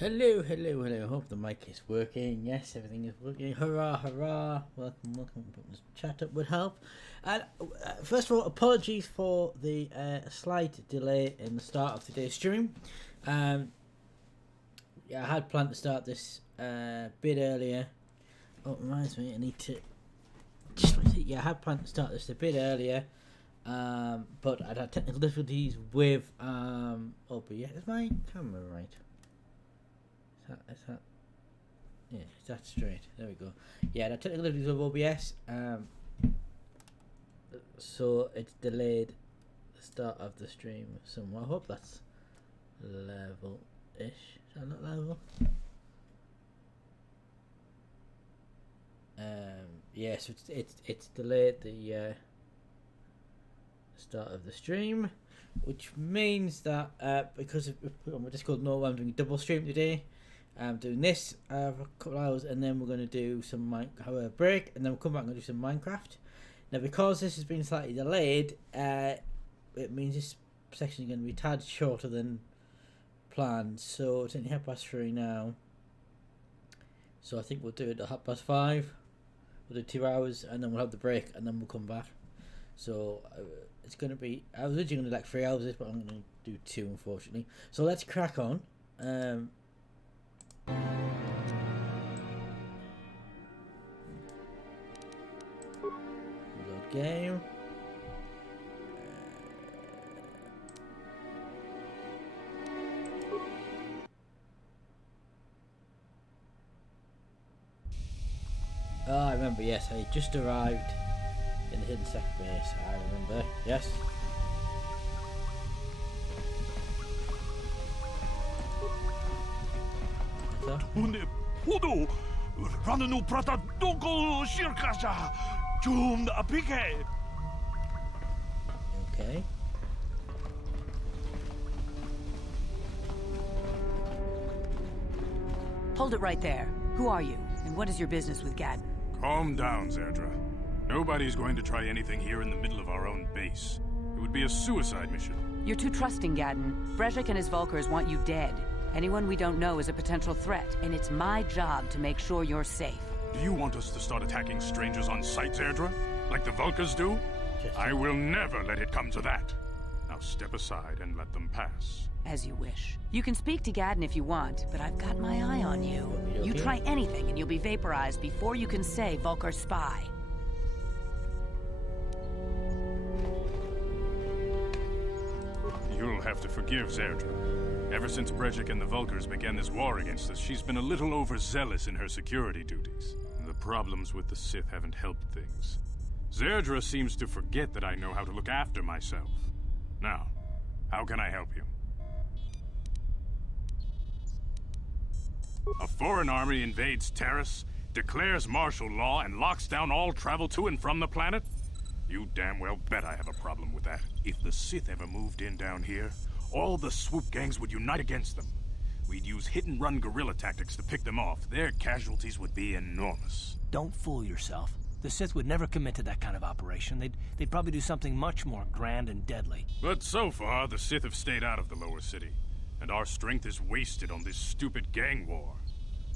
Hello, hello, hello. I hope the mic is working. Yes, everything is working. Hurrah, hurrah. Welcome, welcome. Put this chat up would help. And first of all, apologies for the slight delay in the start of today's stream. Yeah, I had planned to start this bit earlier. Oh, it reminds me, I need to... Yeah, I had planned to start this a bit earlier. But I'd had technical difficulties with OBS. Is my camera right? Is that yeah, is that straight? There we go. Yeah, the technical difficulties of OBS, so it's delayed the start of the stream somewhat. I hope that's level-ish. Is that not level? Yeah, so it's delayed the start of the stream, which means that because of my Discord know I'm doing a double stream today. I'm doing this for a couple of hours, and then we're going to do some break, and then we'll come back and do some Minecraft. Now, because this has been slightly delayed, it means this section is going to be a tad shorter than planned. So it's only 3:30 now. So I think we'll do it at 5:30. We'll do 2 hours, and then we'll have the break, and then we'll come back. So it's going to be... I was originally going to do like 3 hours, but I'm going to do 2, unfortunately. So let's crack on. Load game. Oh, I remember, yes, I just arrived in the hidden sec base. I remember, yes. 오늘 포도 라는 우프라타 동고 시르카자 좀 아피게. Okay. Hold it right there. Who are you, and what is your business with Gadden? Calm down, Zerdra. Nobody's going to try anything here in the middle of our own base. It would be a suicide mission. You're too trusting, Gadden. Brezhik and his Vulkars want you dead. Anyone we don't know is a potential threat, and it's my job to make sure you're safe. Do you want us to start attacking strangers on sight, Zerdra? Like the Vulkars do? I will never let it come to that. Now step aside and let them pass. As you wish. You can speak to Gadden if you want, but I've got my eye on you. You try anything and you'll be vaporized before you can say Vulkar spy. You'll have to forgive Zerdra. Ever since Brezhik and the Vulkars began this war against us, she's been a little overzealous in her security duties. The problems with the Sith haven't helped things. Zerdra seems to forget that I know how to look after myself. Now, how can I help you? A foreign army invades Terrace, declares martial law, and locks down all travel to and from the planet? You damn well bet I have a problem with that. If the Sith ever moved in down here, all the swoop gangs would unite against them. We'd use hit-and-run guerrilla tactics to pick them off. Their casualties would be enormous. Don't fool yourself. The Sith would never commit to that kind of operation. They'd probably do something much more grand and deadly. But so far, the Sith have stayed out of the lower city, and our strength is wasted on this stupid gang war.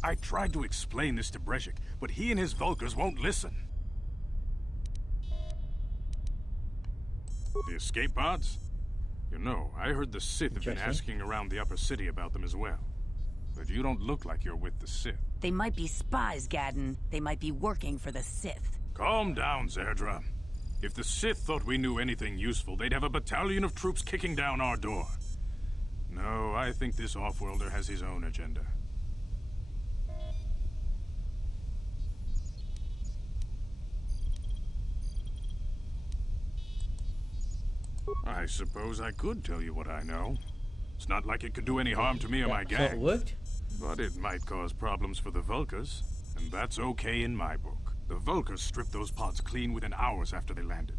I tried to explain this to Brezhik, but he and his Vulkars won't listen. The escape pods? You know, I heard the Sith have been asking around the upper city about them as well. But you don't look like you're with the Sith. They might be spies, Gadden. They might be working for the Sith. Calm down, Zerdra. If the Sith thought we knew anything useful, they'd have a battalion of troops kicking down our door. No, I think this off-worlder has his own agenda. I suppose I could tell you what I know. It's not like it could do any harm to me or my gang. So it worked? But it might cause problems for the Vulkars, and that's okay in my book. The Vulkars stripped those pods clean within hours after they landed.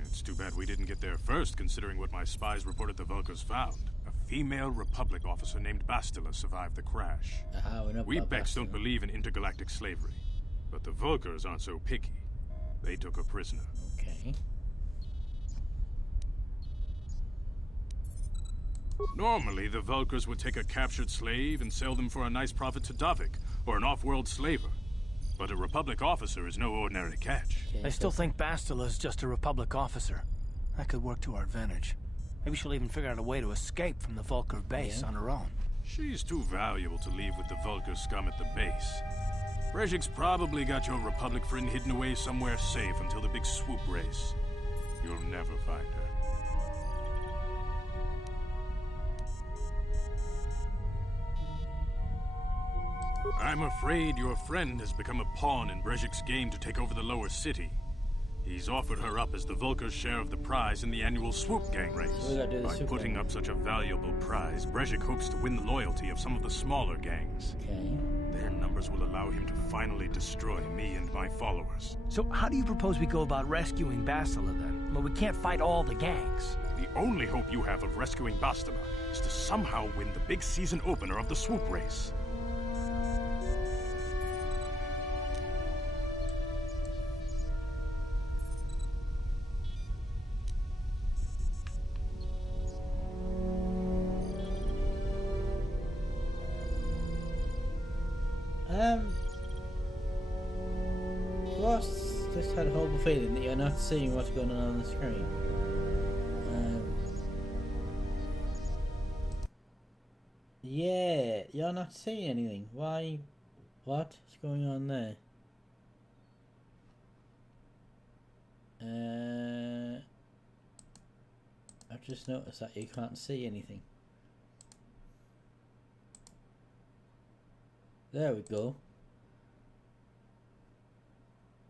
It's too bad we didn't get there first, considering what my spies reported the Vulkars found. A female Republic officer named Bastila survived the crash. We Becks don't believe in intergalactic slavery, but the Vulkars aren't so picky. They took her prisoner. Okay. Normally, the Vulkars would take a captured slave and sell them for a nice profit to Davik, or an off-world slaver. But a Republic officer is no ordinary catch. Okay, I still think Bastila's just a Republic officer. That could work to our advantage. Maybe she'll even figure out a way to escape from the Vulkar base on her own. She's too valuable to leave with the Vulkar scum at the base. Brejik's probably got your Republic friend hidden away somewhere safe until the big swoop race. You'll never find her. I'm afraid your friend has become a pawn in Brejik's game to take over the lower city. He's offered her up as the Vulkar's share of the prize in the annual swoop gang race. By putting up such a valuable prize, Brejik hopes to win the loyalty of some of the smaller gangs. Okay. Their numbers will allow him to finally destroy me and my followers. So how do you propose we go about rescuing Bastila then? Well, we can't fight all the gangs. The only hope you have of rescuing Bastila is to somehow win the big season opener of the swoop race. Ross just had a horrible feeling that you're not seeing what's going on the screen. Yeah, you're not seeing anything. Why? What's going on there? I've just noticed that you can't see anything. There we go.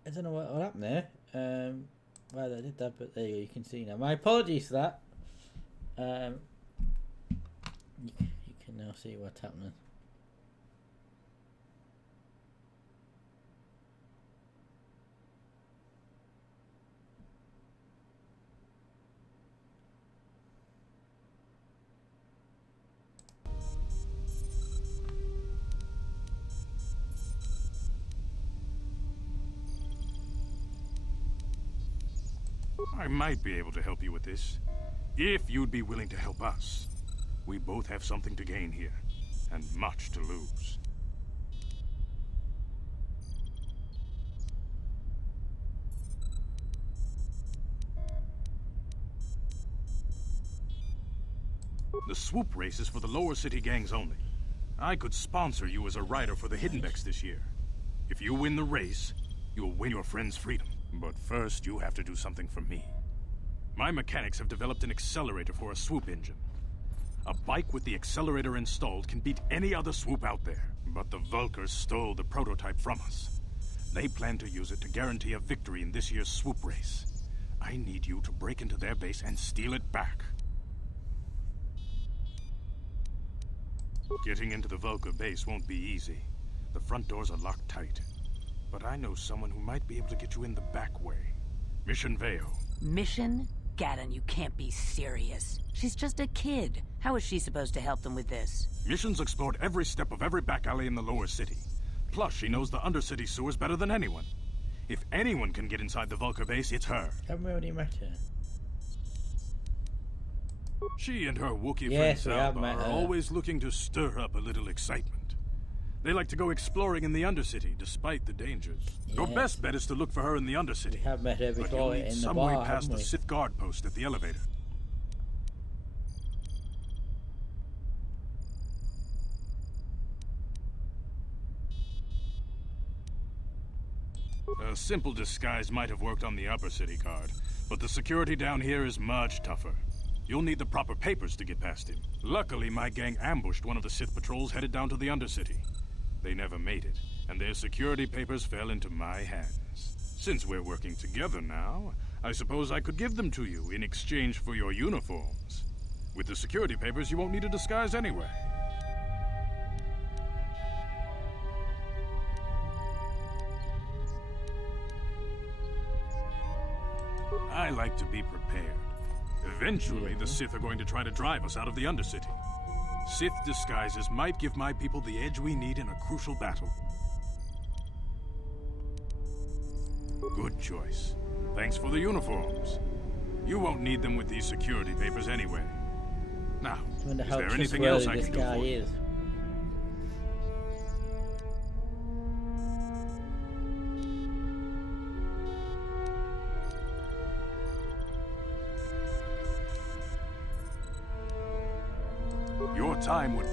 I don't know what happened there. Why I did that, but there you go. You can see now. My apologies for that. You can now see what's happening. I might be able to help you with this, if you'd be willing to help us. We both have something to gain here, and much to lose. The swoop race is for the lower city gangs only. I could sponsor you as a rider for the Hiddenbecks this year. If you win the race, you'll win your friend's freedom. But first, you have to do something for me. My mechanics have developed an accelerator for a swoop engine. A bike with the accelerator installed can beat any other swoop out there. But the Vulkars stole the prototype from us. They plan to use it to guarantee a victory in this year's swoop race. I need you to break into their base and steal it back. Getting into the Vulkar base won't be easy. The front doors are locked tight. But I know someone who might be able to get you in the back way. Mission Veo. Mission? Gaddon, you can't be serious. She's just a kid. How is she supposed to help them with this? Mission's explored every step of every back alley in the lower city. Plus, she knows the undercity sewers better than anyone. If anyone can get inside the Vulkar base, it's her. Haven't we already met her? She and her Wookiee Yes, friend we have Zalba met are her. always looking to stir up a little excitement. They like to go exploring in the Undercity, despite the dangers. Your Yes. best bet is to look for her in the Undercity. We have met her But you'll before need in the some bar, way past haven't the we? Sith guard post at the elevator. A simple disguise might have worked on the upper city card, but the security down here is much tougher. You'll need the proper papers to get past him. Luckily, my gang ambushed one of the Sith patrols headed down to the Undercity. They never made it, and their security papers fell into my hands. Since we're working together now, I suppose I could give them to you in exchange for your uniforms. With the security papers, you won't need a disguise anyway. I like to be prepared. Eventually, the Sith are going to try to drive us out of the Undercity. Sith disguises might give my people the edge we need in a crucial battle. Good 'Thanks for the uniforms. You won't need them with these security papers anyway. Now, I wonder is how there anything else trustworthy I this can do guy for you? is. Your time would...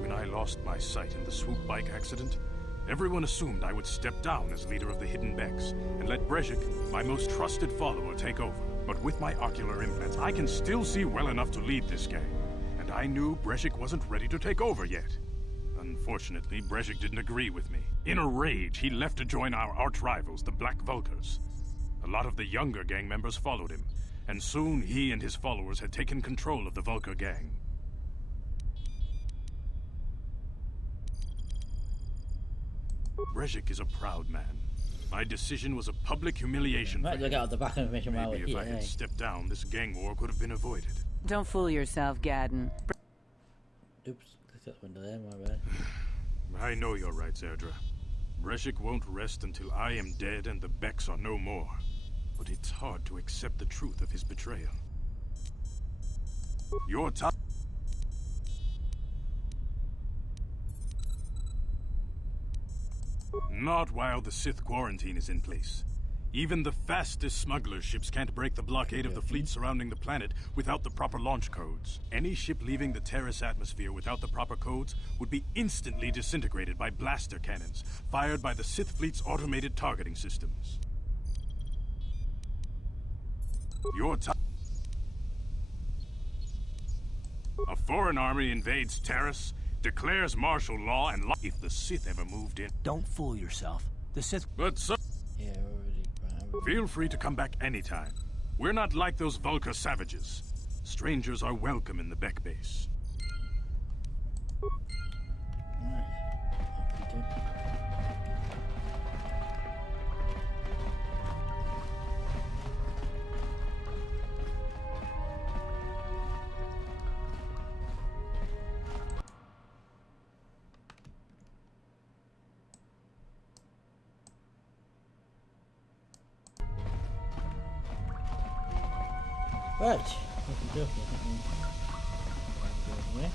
When I lost my sight in the swoop bike accident, everyone assumed I would step down as leader of the Hidden Becks and let Brezhik, my most trusted follower, take over. But with my ocular implants, I can still see well enough to lead this gang. And I knew Brezhik wasn't ready to take over yet. Unfortunately, Brezhik didn't agree with me. In a rage, he left to join our arch-rivals, the Black Vulkars. A lot of the younger gang members followed him, and soon he and his followers had taken control of the Vulkar gang. Brezhik is a proud man. My decision was a public humiliation Might for as well get him. out the back information while Maybe we're if I here. had stepped down, this gang war could have been avoided. Don't fool yourself, Gadden. Oops, click that window there, my bad. I know you're right, Zerdra. Brezhik won't rest until I am dead and the Becks are no more. But it's hard to accept the truth of his betrayal. Your time... Not while the Sith quarantine is in place. Even the fastest smuggler ships can't break the blockade of the fleet surrounding the planet without the proper launch codes. Any ship leaving the Terrace atmosphere without the proper codes would be instantly disintegrated by blaster cannons, fired by the Sith fleet's automated targeting systems. Your time... A foreign army invades Terrace, declares martial law, and if the Sith ever moved in... Don't fool yourself. The Sith... But so... Yeah, already. Right, Feel free to come back anytime. We're not like those Vulkar savages. Strangers are welcome in the Beck base. Nice. Okey-doke. Right, okey-doke, I think we go here.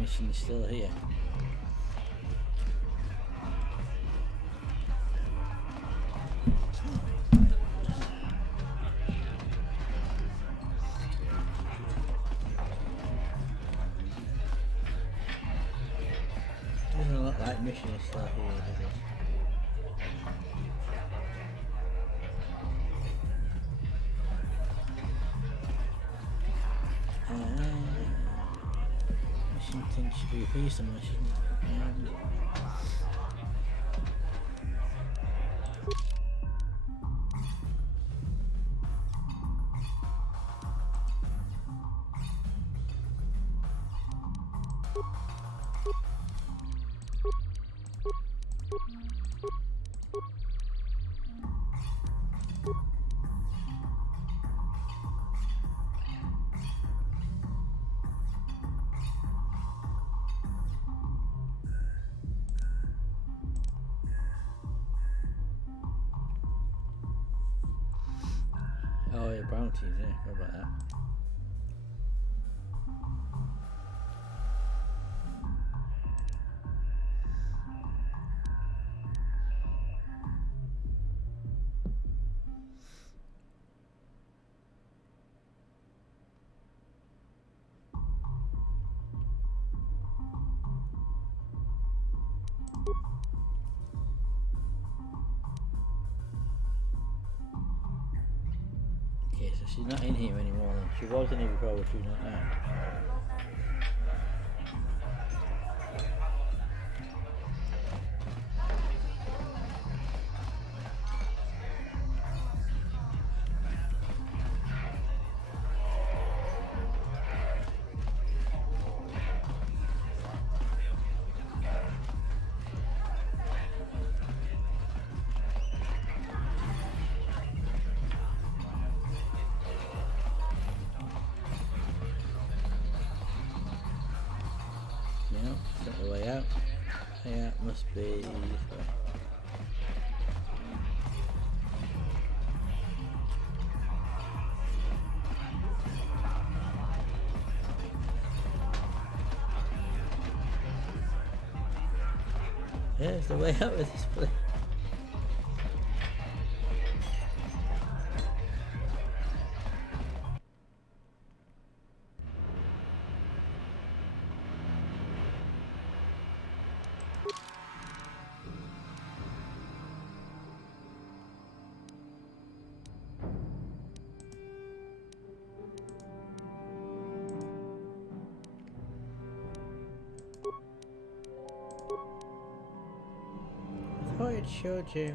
Mission's still here. Doesn't look like mission is still here, does it? Mission thing should be here somewhere, shouldn't it? Oh yeah, bounties, yeah, how about that? Okay, so she's not in here anymore then. She was in here before, but she's not now. That's not the way out. Yeah, it must be this way. There's the way out of this place. I thought it showed you.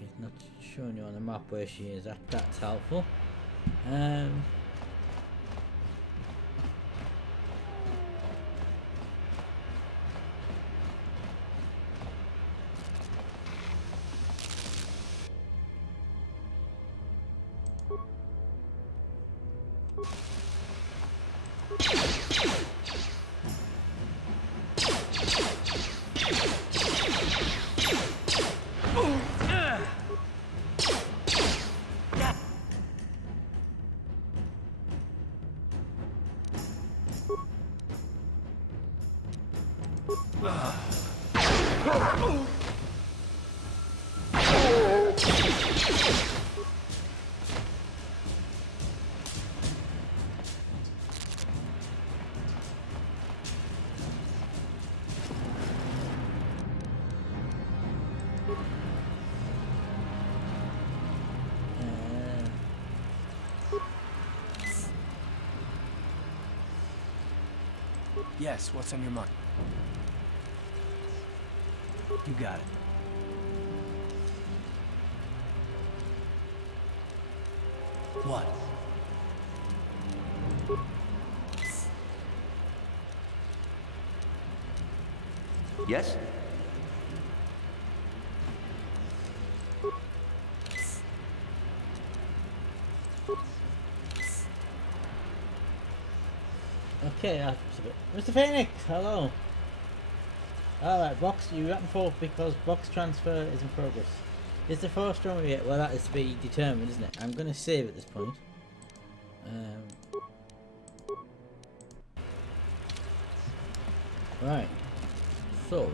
It's not showing you on the map where she is. That's helpful. Yes, what's on your mind? You got it. What? Yes? Okay, that's a bit. Mr. Phoenix, hello. Alright, box, you haven't forth because box transfer is in progress. Is the force stronger yet? Well, that is to be determined, isn't it? I'm going to save at this point. Right. So.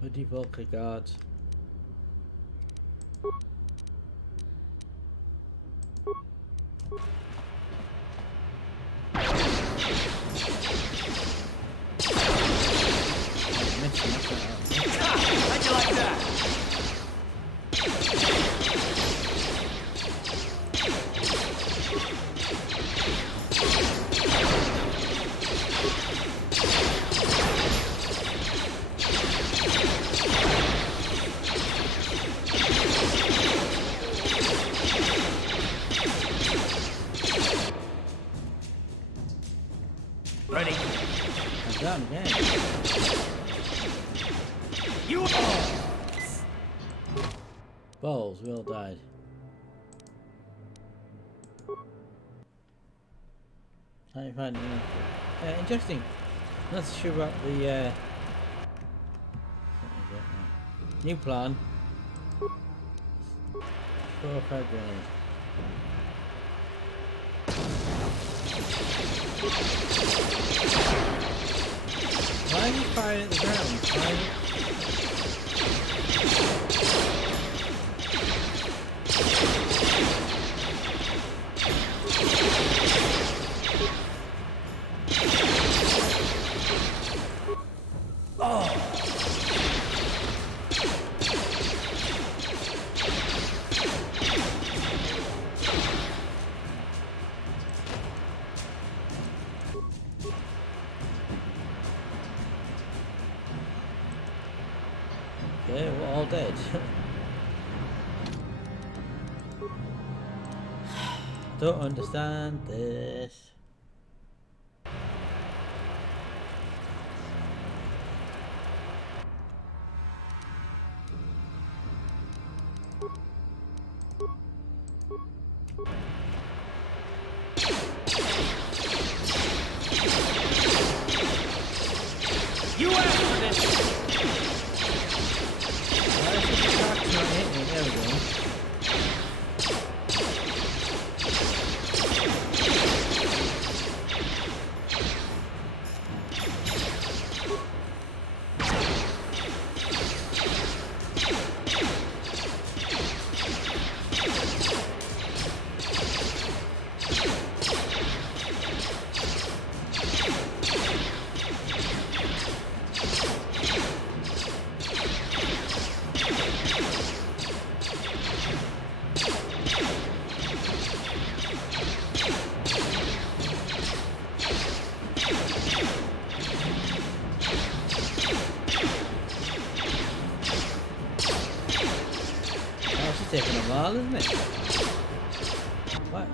Bloody Volker guards. How'd you like that? Ready? I'm done again. You. Balls, we all died. How do you find it? Interesting. Not sure about the new plan. 4 or 5 grenades. Why are you firing at the ground? Okay, we're all dead. Don't understand this. You asked for this! Why is the tracks not hitting? There we go. Taking a while, isn't it? What?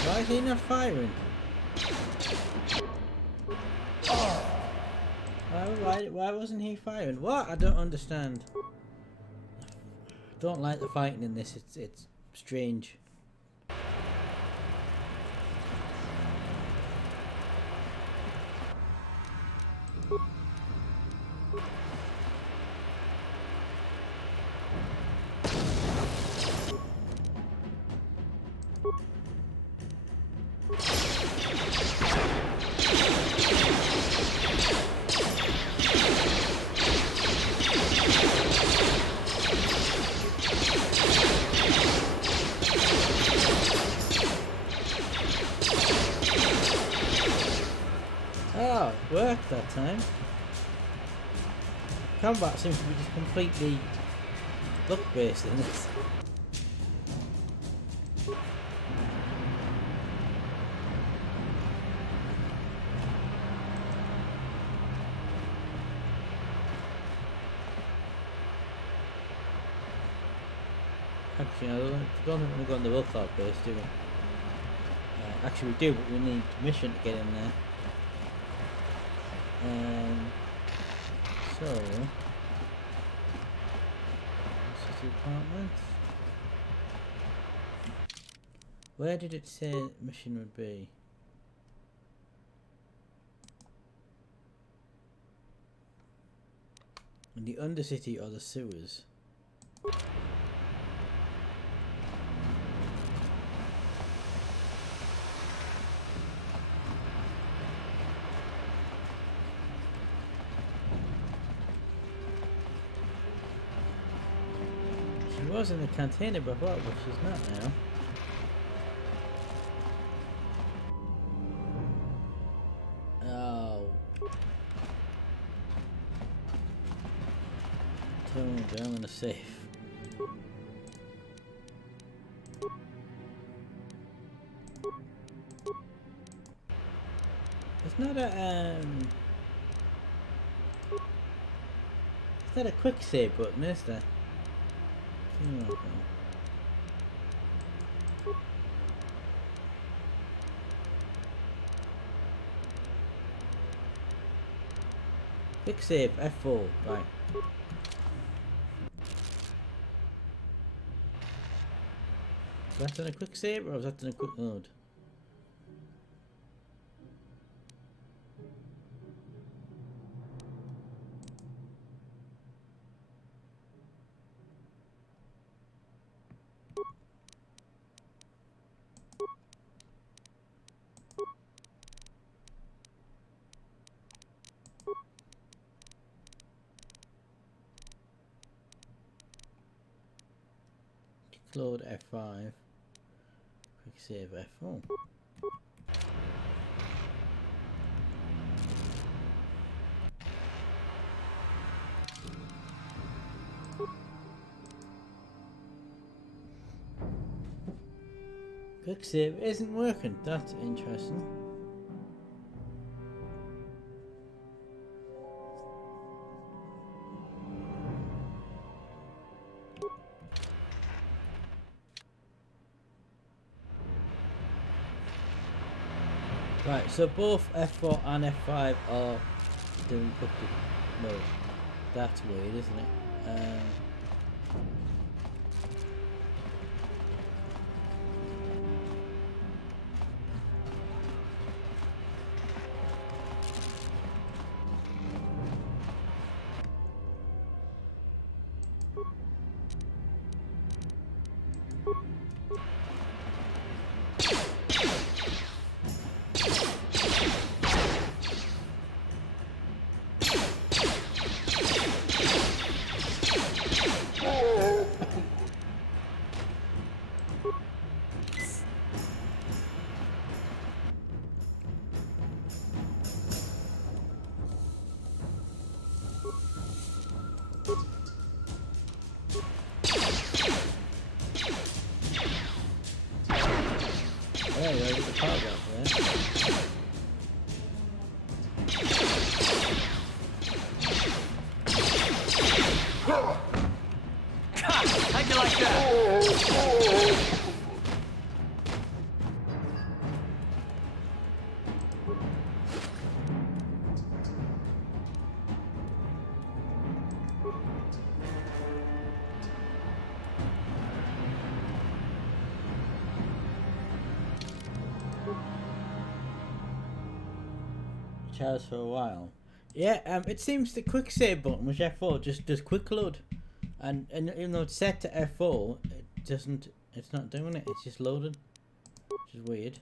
Why is he not firing? Why wasn't he firing? What? I don't understand. Don't like the fighting in this. It's strange. Oh, it worked that time. Combat seems to be just completely luck-based in this. Actually, I don't think we're going to the Wilcox base, do we? Actually, we do, but we need permission to get in there. So, city apartments. Where did it say mission would be? In the Undercity or the sewers? She was in the container before, but she's not now. Oh. Down in the safe. It's not a it's not a quick save button, is there? Quick save F4, right. Is that in a quick save or is that in a quick load? Load F5. Quick save F4. Quick save isn't working. That's interesting. Right, so both F4 and F5 are doing quick mode. That's weird, isn't it? Yeah, yeah, get the paragraph there. How'd you like that? Charles for a while. Yeah, it seems the quick save button, which F4 just does quick load, and even though it's set to F4, it doesn't. It's not doing it. It's just loading, which is weird.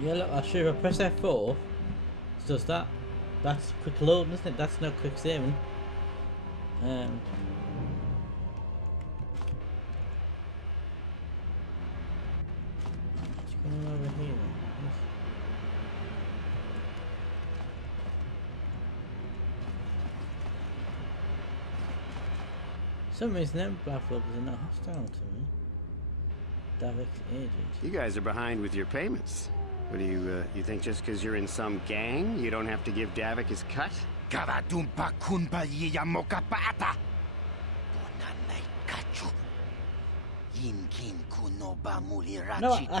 Yeah, look, I'll show you. If I press F4, it does that. That's quick loading, isn't it? That's no quick saving. What's going on over here? Some reason them blackfellas are not hostile to me. Davik's agent. You guys are behind with your payments. What do you think just because you're in some gang, you don't have to give Davik his cut? No, I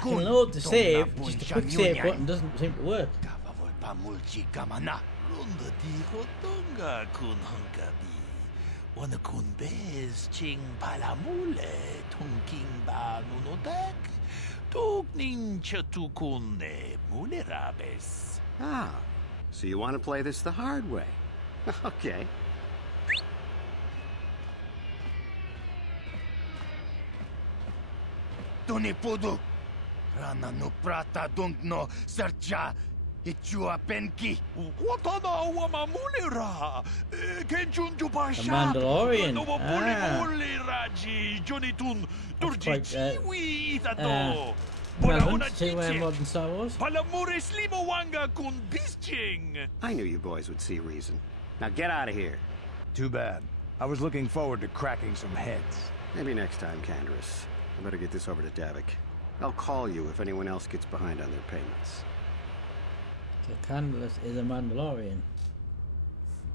can load the save, just the quick save button doesn't seem to work. Ah, so you want to play this the hard way? Okay. Pudu. Rana no prata no sercha. Ichua penki. Watana wamamulira. Kenchunju pasha. The Mandalorian. Raji Jonitun. That's quite relevant to modern Star Wars. I knew you boys would see reason. Now get out of here. Too bad. I was looking forward to cracking some heads. Maybe next time, Canderous. I better get this over to Davik. I'll call you if anyone else gets behind on their payments. So Canderous is a Mandalorian.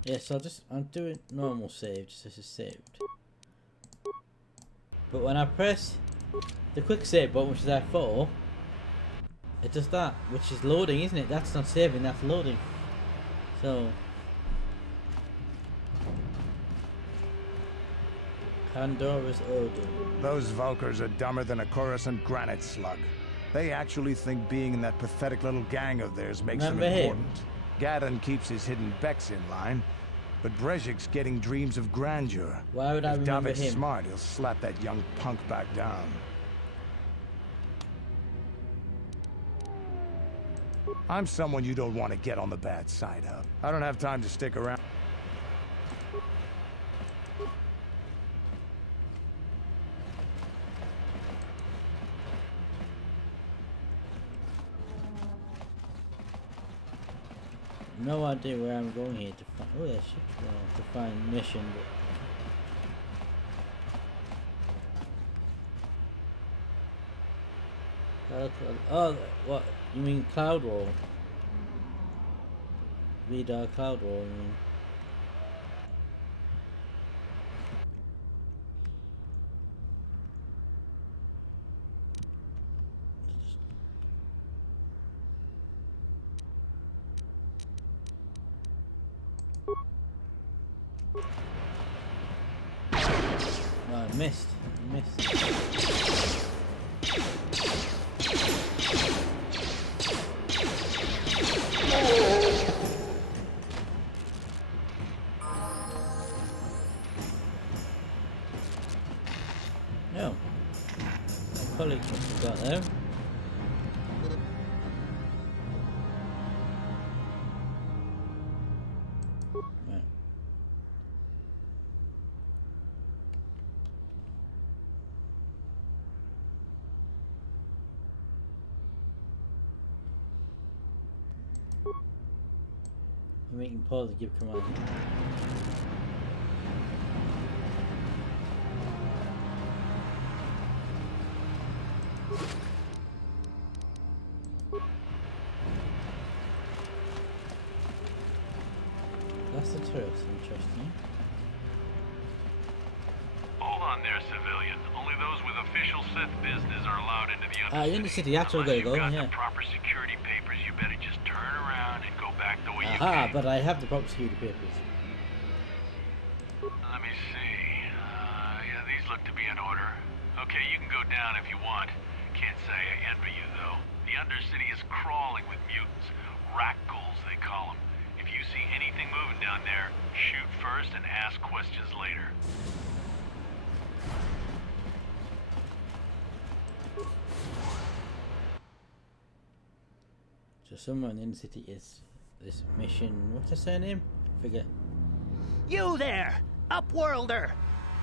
Yes, I'm doing normal save, just as it's saved. But when I press the quick save button, which is F4, it does that, which is loading, isn't it? That's not saving, that's loading. So Pandora's Odin. Those Vulkars are dumber than a Coruscant granite slug. They actually think being in that pathetic little gang of theirs makes them important. Gadon keeps his hidden Becks in line, but Brezhik's getting dreams of grandeur. Why would I remember him? If Davik's smart, he'll slap that young punk back down. I'm someone you don't want to get on the bad side of. I don't have time to stick around. No idea where I'm going here to find. Oh, yeah, to find mission. But... oh, what? You mean Cloudwar? Vidar Cloudwar, you mean? Oh, I missed. No. My colleague must have got there. Right. making pause to give command. That's the turret, interesting. Hold on there, civilian. Only those with official Sith business are allowed into the In the city, that's where we're Unless going to go, you've got yeah. the proper security papers, you better just turn around and go back the way you Aha, came. but I have the proper security papers. Let me see. Yeah, these look to be in order. Okay, you can go down if you want. Can't say I envy you, though. The Undercity is crawling with mutants. Rat ghouls, they call them. If you see anything moving down there, shoot first and ask questions later. So somewhere in the city is this mission. What's her surname? Forget. You there, Upworlder!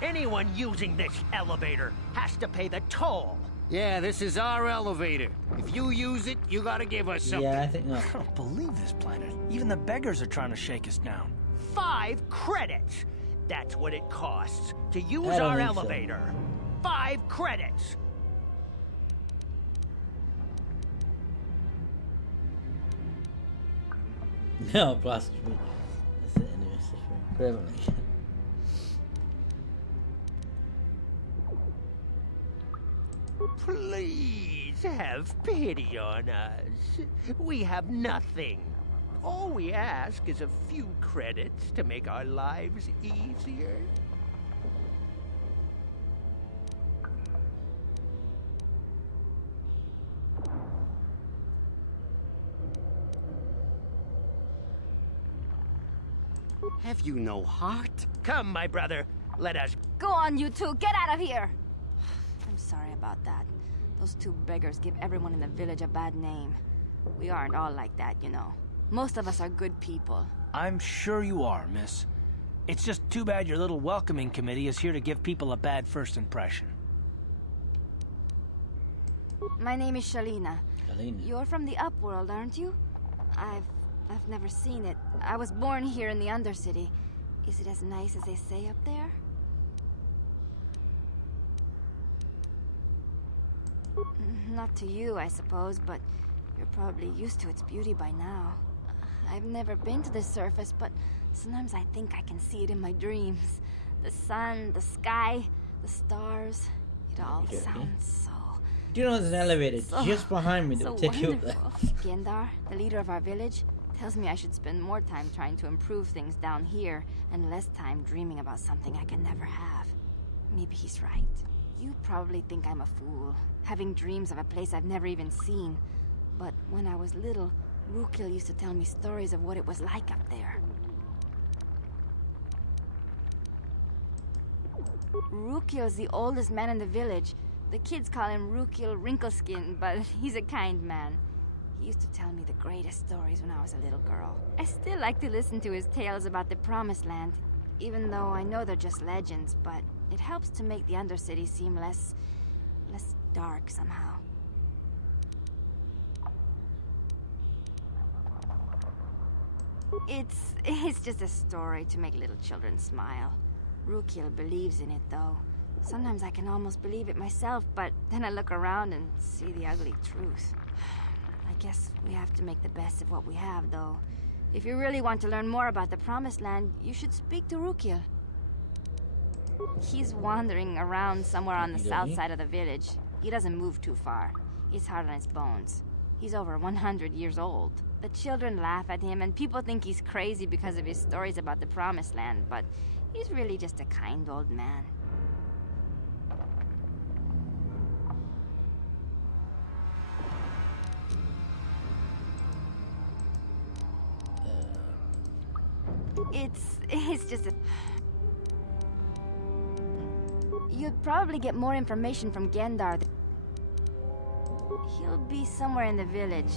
Anyone using this elevator has to pay the toll. Yeah, this is our elevator. If you use it, you gotta give us something. Yeah, I think not. I don't believe this planet. Even the beggars are trying to shake us down. 5 credits. That's what it costs to use I don't our think so. elevator. 5 credits. No, blasphemy. That's the enemy suffering permanently. Please have pity on us. We have nothing. All we ask is a few credits to make our lives easier. Have you no heart? Come, my brother. Let us. Go on, you two. Get out of here. I'm sorry about that. Those 2 beggars give everyone in the village a bad name. We aren't all like that, you know. Most of us are good people. I'm sure you are, miss. It's just too bad your little welcoming committee is here to give people a bad first impression. My name is Shalina. Shalina. You're from the Upworld, aren't you? I've never seen it. I was born here in the Undercity. Is it as nice as they say up there? Not to you, I suppose, but you're probably used to its beauty by now. I've never been to the surface, but sometimes I think I can see it in my dreams. The sun, the sky, the stars. It all Okay. sounds so... Do you know there's an elevator So- just behind me that so will take you up there? wonderful. Gendar, the leader of our village, tells me I should spend more time trying to improve things down here and less time dreaming about something I can never have. Maybe he's right. You probably think I'm a fool, having dreams of a place I've never even seen. But when I was little, Rukil used to tell me stories of what it was like up there. Rukil's the oldest man in the village. The kids call him Rukil Wrinkleskin, but he's a kind man. He used to tell me the greatest stories when I was a little girl. I still like to listen to his tales about the Promised Land, even though I know they're just legends, but it helps to make the Undercity seem less dark somehow. It's just a story to make little children smile. Rukil believes in it, though. Sometimes I can almost believe it myself, but then I look around and see the ugly truth. I guess we have to make the best of what we have, though. If you really want to learn more about the Promised Land, you should speak to Rukil. He's wandering around somewhere on the south side of the village. He doesn't move too far. He's hard on his bones. He's over 100 years old. The children laugh at him, and people think he's crazy because of his stories about the Promised Land, but he's really just a kind old man. It's just a... You'd probably get more information from Gendar. He'll be somewhere in the village.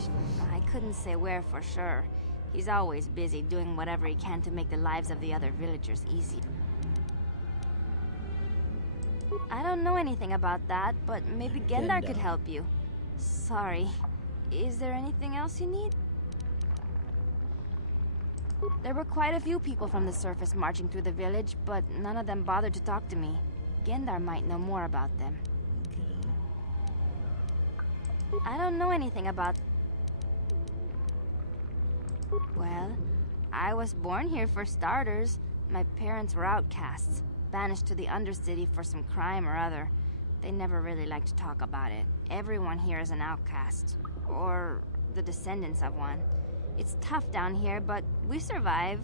I couldn't say where for sure. He's always busy doing whatever he can to make the lives of the other villagers easy. I don't know anything about that, but maybe Gendar could help you. Sorry. Is there anything else you need? There were quite a few people from the surface marching through the village, but none of them bothered to talk to me. Gendar might know more about them. I don't know anything about... Well, I was born here for starters. My parents were outcasts, banished to the Undercity for some crime or other. They never really liked to talk about it. Everyone here is an outcast, or the descendants of one. It's tough down here, but we survive.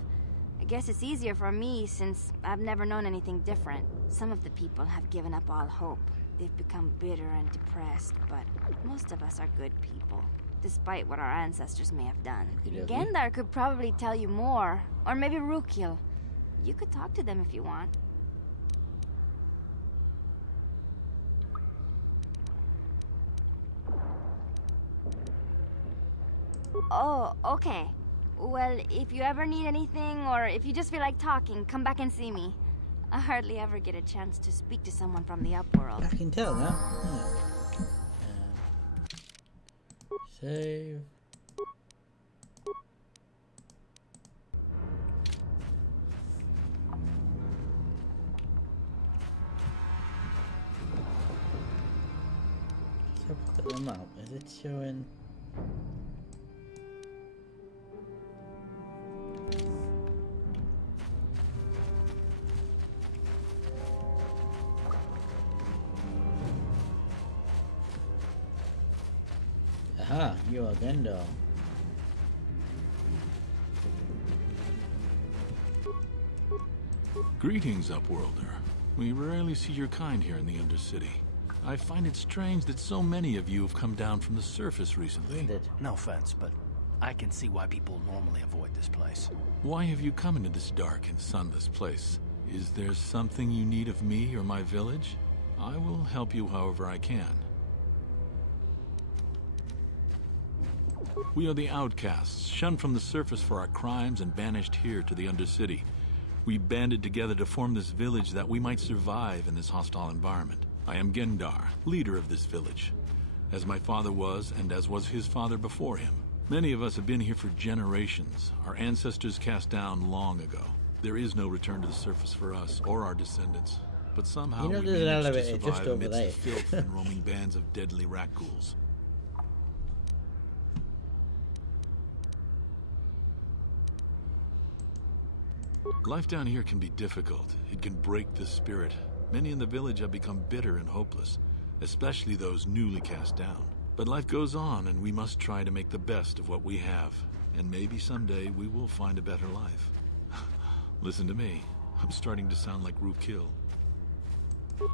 I guess it's easier for me since I've never known anything different. Some of the people have given up all hope. They've become bitter and depressed, but most of us are good people, despite what our ancestors may have done. Gendar could probably tell you more, or maybe Rukil. You could talk to them if you want. Oh, okay. Well, if you ever need anything, or if you just feel like talking, come back and see me. I hardly ever get a chance to speak to someone from the Upworld. I can tell now. Yeah. Save. Let's have a look at the map. Is it showing? Aha, you are Gendar. Greetings, Upworlder. We rarely see your kind here in the Undercity. I find it strange that so many of you have come down from the surface recently. No offense, but I can see why people normally avoid this place. Why have you come into this dark and sunless place? Is there something you need of me or my village? I will help you however I can. We are the outcasts, shunned from the surface for our crimes and banished here to the Undercity. We banded together to form this village that we might survive in this hostile environment. I am Gendar, leader of this village, as my father was and as was his father before him. Many of us have been here for generations, our ancestors cast down long ago. There is no return to the surface for us or our descendants, but somehow we managed to survive amidst the filth and roaming bands of deadly rat ghouls. Life down here can be difficult. It can break the spirit. Many in the village have become bitter and hopeless, especially those newly cast down. But life goes on, and we must try to make the best of what we have. And maybe someday we will find a better life. Listen to me. I'm starting to sound like Rukil.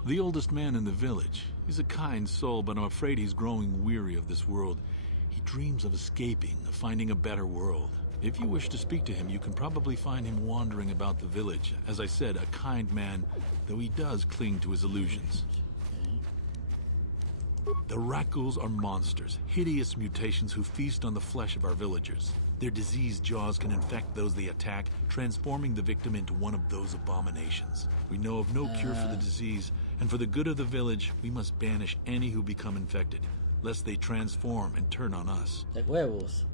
The oldest man in the village. He's a kind soul, but I'm afraid he's growing weary of this world. He dreams of escaping, of finding a better world. If you wish to speak to him, you can probably find him wandering about the village. As I said, a kind man, though he does cling to his illusions. The rat ghouls are monsters, hideous mutations who feast on the flesh of our villagers. Their diseased jaws can infect those they attack, transforming the victim into one of those abominations. We know of no cure for the disease, and for the good of the village, we must banish any who become infected, lest they transform and turn on us. Like werewolves.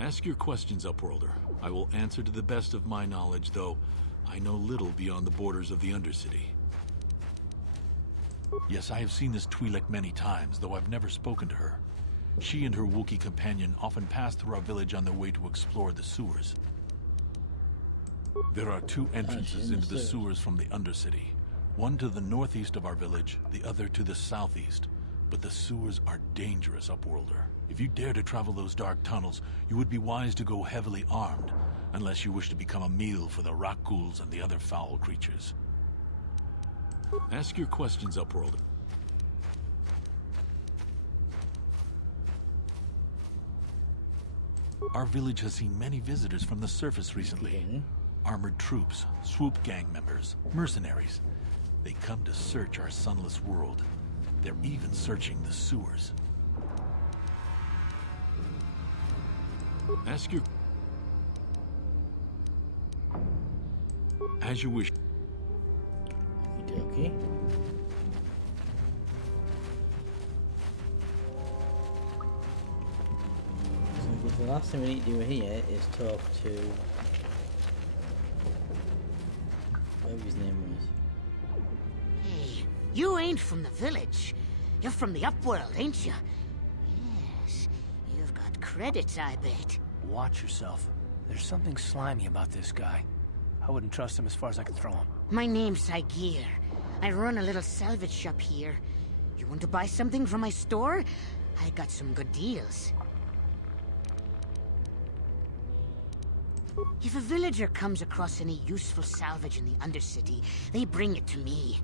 Ask your questions, Upworlder. I will answer to the best of my knowledge, though I know little beyond the borders of the Undercity. Yes, I have seen this Twi'lek many times, though I've never spoken to her. She and her Wookiee companion often pass through our village on their way to explore the sewers. There are two entrances into the sewers from the Undercity. One to the northeast of our village, the other to the southeast. But the sewers are dangerous, Upworlder. If you dare to travel those dark tunnels, you would be wise to go heavily armed, unless you wish to become a meal for the rat ghouls and the other foul creatures. Ask your questions, Upworlder. Our village has seen many visitors from the surface recently. Armored troops, swoop gang members, mercenaries. They come to search our sunless world. They're even searching the sewers. Ask your... As you wish. Okay. So we go to last thing we need to do here is talk to whatever his name was. Hey, you ain't from the village. You're from the Upworld, ain't you? Yes, you've got credits, I bet. Watch yourself. There's something slimy about this guy. I wouldn't trust him as far as I could throw him. My name's Saigir. I run a little salvage shop here. You want to buy something from my store? I got some good deals. If a villager comes across any useful salvage in the Undercity, they bring it to me.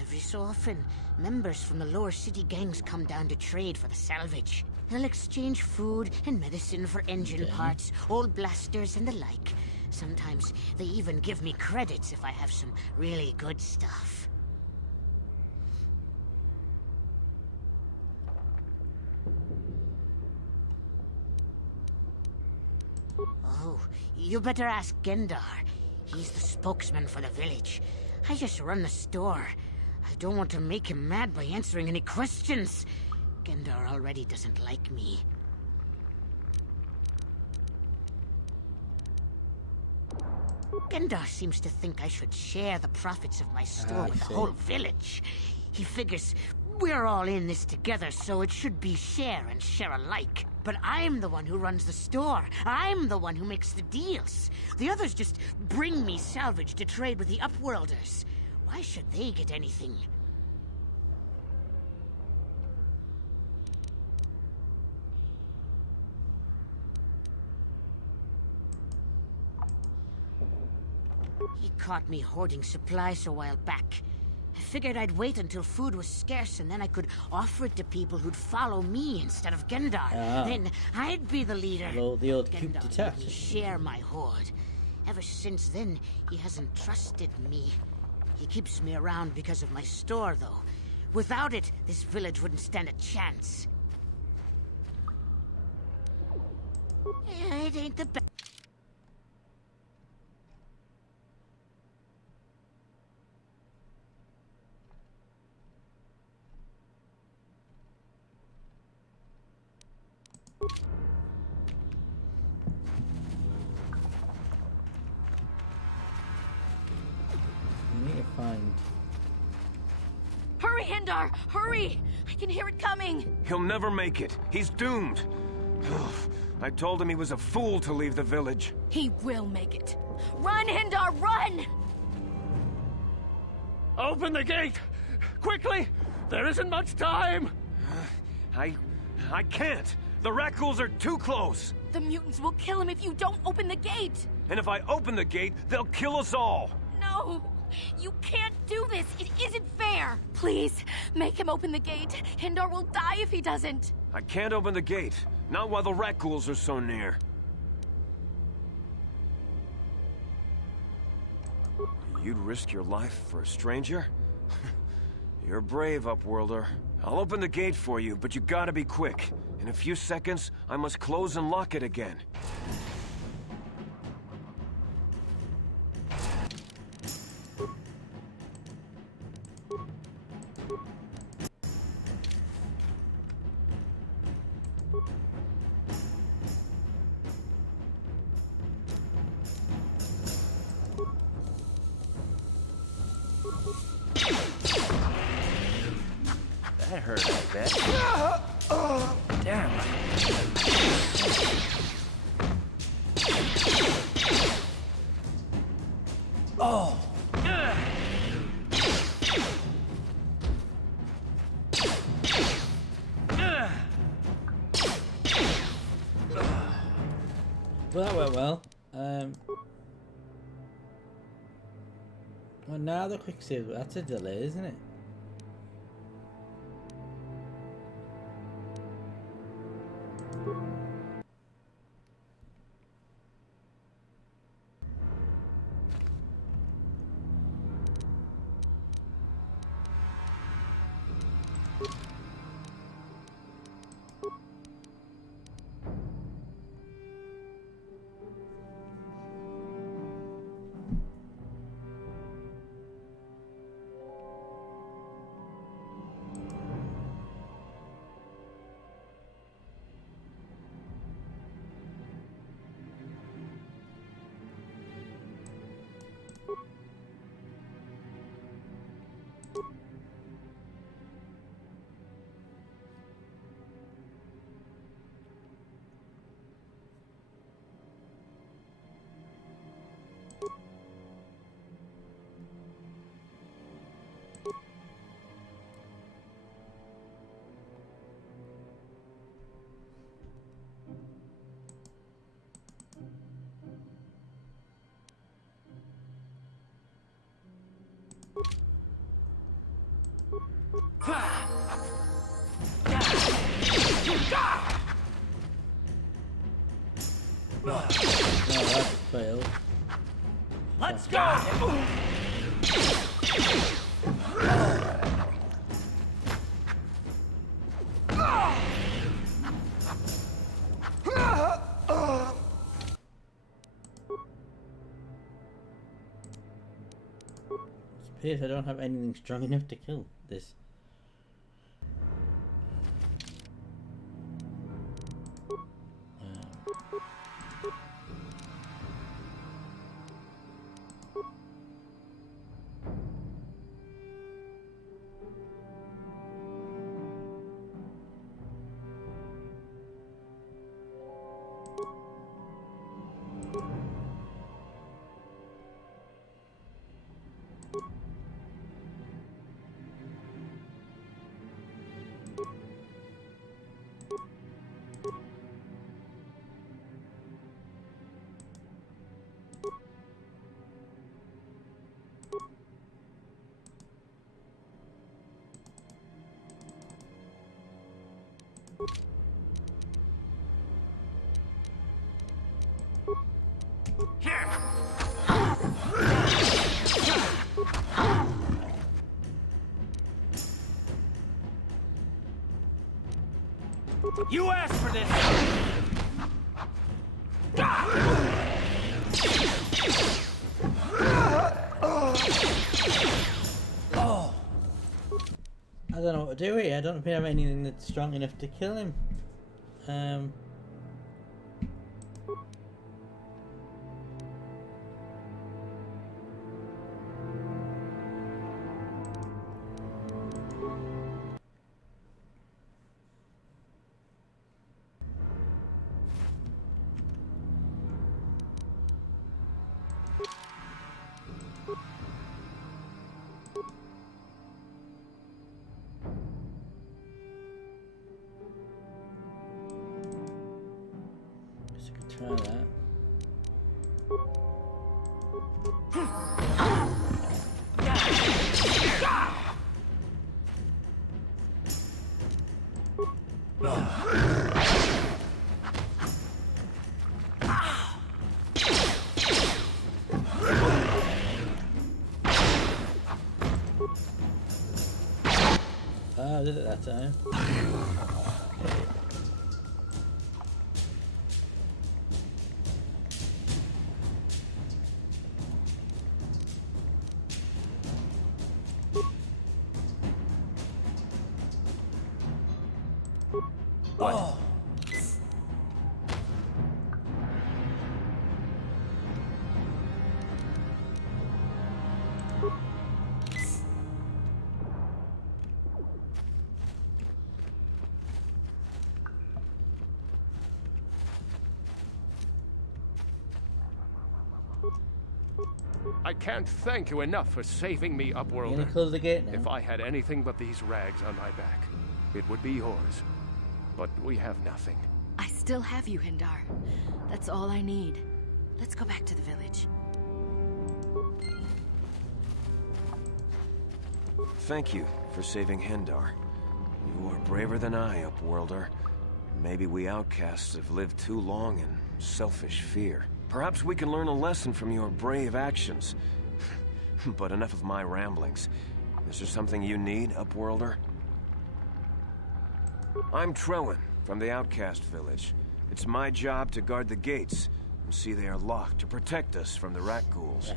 Every so often, members from the lower city gangs come down to trade for the salvage. They'll exchange food and medicine for engine parts, old blasters, and the like. Sometimes they even give me credits if I have some really good stuff. Oh, you better ask Gendar. He's the spokesman for the village. I just run the store. I don't want to make him mad by answering any questions. Gendar already doesn't like me. Gendar seems to think I should share the profits of my store with the whole village. He figures we're all in this together, so it should be share and share alike. But I'm the one who runs the store. I'm the one who makes the deals. The others just bring me salvage to trade with the Upworlders. Why should they get anything? He caught me hoarding supplies a while back. I figured I'd wait until food was scarce and then I could offer it to people who'd follow me instead of Gendar. Then I'd be the leader. Well, the old Gendar let me share my hoard. Ever since then, he hasn't trusted me. He keeps me around because of my store, though. Without it, this village wouldn't stand a chance. It ain't the best. We need to find... Hurry, Hindar! Hurry! I can hear it coming! He'll never make it. He's doomed. I told him he was a fool to leave the village. He will make it. Run, Hindar, run! Open the gate! Quickly! There isn't much time! I can't! The Rakghouls are too close! The mutants will kill him if you don't open the gate! And if I open the gate, they'll kill us all! No! You can't do this! It isn't fair! Please, make him open the gate. Hindar will die if he doesn't. I can't open the gate. Not while the Rakghouls are so near. You'd risk your life for a stranger? You're brave, Upworlder. I'll open the gate for you, but you gotta be quick. In a few seconds, I must close and lock it again. That hurt, I bet. Damn. Oh. Well, that went well. Well, now the quick save. That's a delay, isn't it? No, that failed. Let's go! It appears I don't have anything strong enough to kill this. You asked for this! Oh. I don't know what to do here. I don't have anything that's strong enough to kill him. Guess I could try that. Oh, I did it that time. What? I can't thank you enough for saving me, You gonna Upworlder. close the gate now? If I had anything but these rags on my back, it would be yours. But we have nothing. I still have you, Hindar. That's all I need. Let's go back to the village. Thank you for saving Hindar. You are braver than I, Upworlder. Maybe we outcasts have lived too long in selfish fear. Perhaps we can learn a lesson from your brave actions. But enough of my ramblings. Is there something you need, Upworlder? I'm Trellin, from the Outcast Village. It's my job to guard the gates and see they are locked to protect us from the rat ghouls.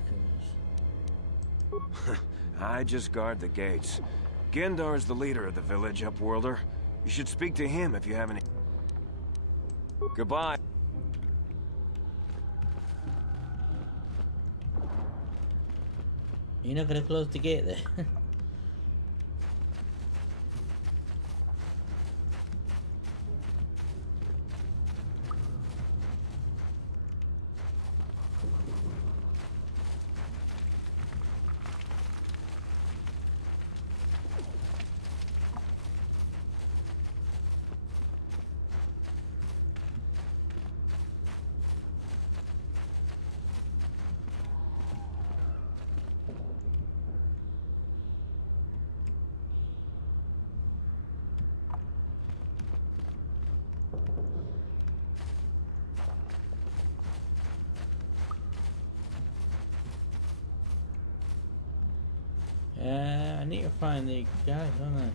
I just guard the gates. Gendar is the leader of the village, Upworlder. You should speak to him if you have any... Goodbye. You're not gonna close the gate there. I need to find the guy, don't I?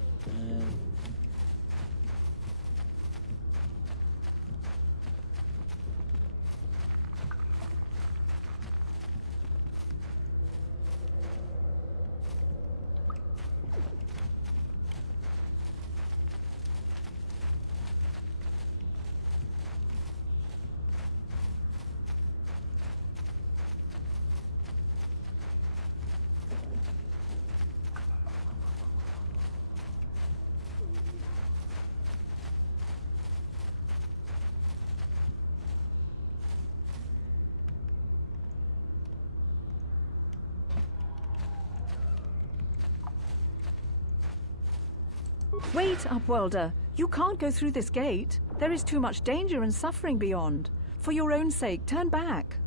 Wait, Upworlder. You can't go through this gate. There is too much danger and suffering beyond. For your own sake, turn back.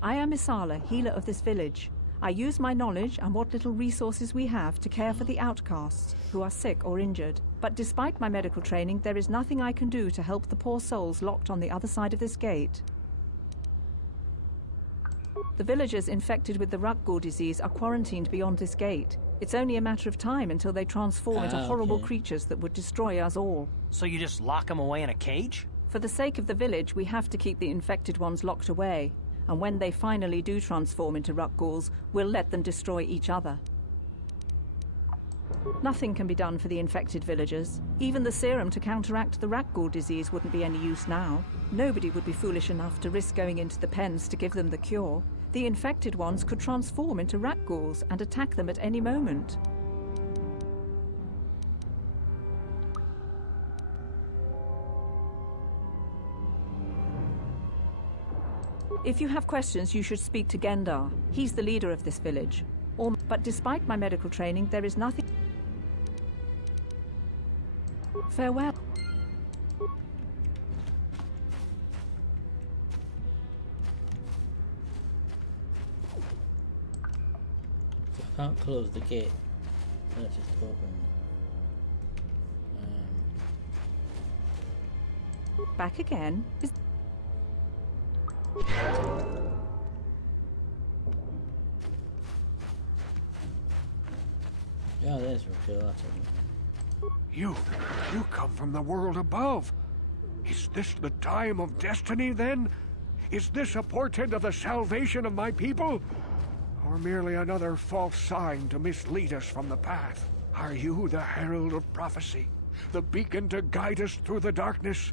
I am Isala, healer of this village. I use my knowledge and what little resources we have to care for the outcasts who are sick or injured. But despite my medical training, there is nothing I can do to help the poor souls locked on the other side of this gate. The villagers infected with the Rukgul disease are quarantined beyond this gate. It's only a matter of time until they transform into horrible creatures that would destroy us all. So you just lock them away in a cage? For the sake of the village, we have to keep the infected ones locked away. And when they finally do transform into Rukguls, we'll let them destroy each other. Nothing can be done for the infected villagers. Even the serum to counteract the Rukgul disease wouldn't be any use now. Nobody would be foolish enough to risk going into the pens to give them the cure. The infected ones could transform into Rukguls and attack them at any moment. If you have questions, you should speak to Gendar. He's the leader of this village. But despite my medical training, there is nothing... Farewell. I can't close the gate. Let's just open. Back again? Yeah, there's Raquel. You come from the world above. Is this the time of destiny, then? Is this a portent of the salvation of my people? Or merely another false sign to mislead us from the path? Are you the herald of prophecy? The beacon to guide us through the darkness?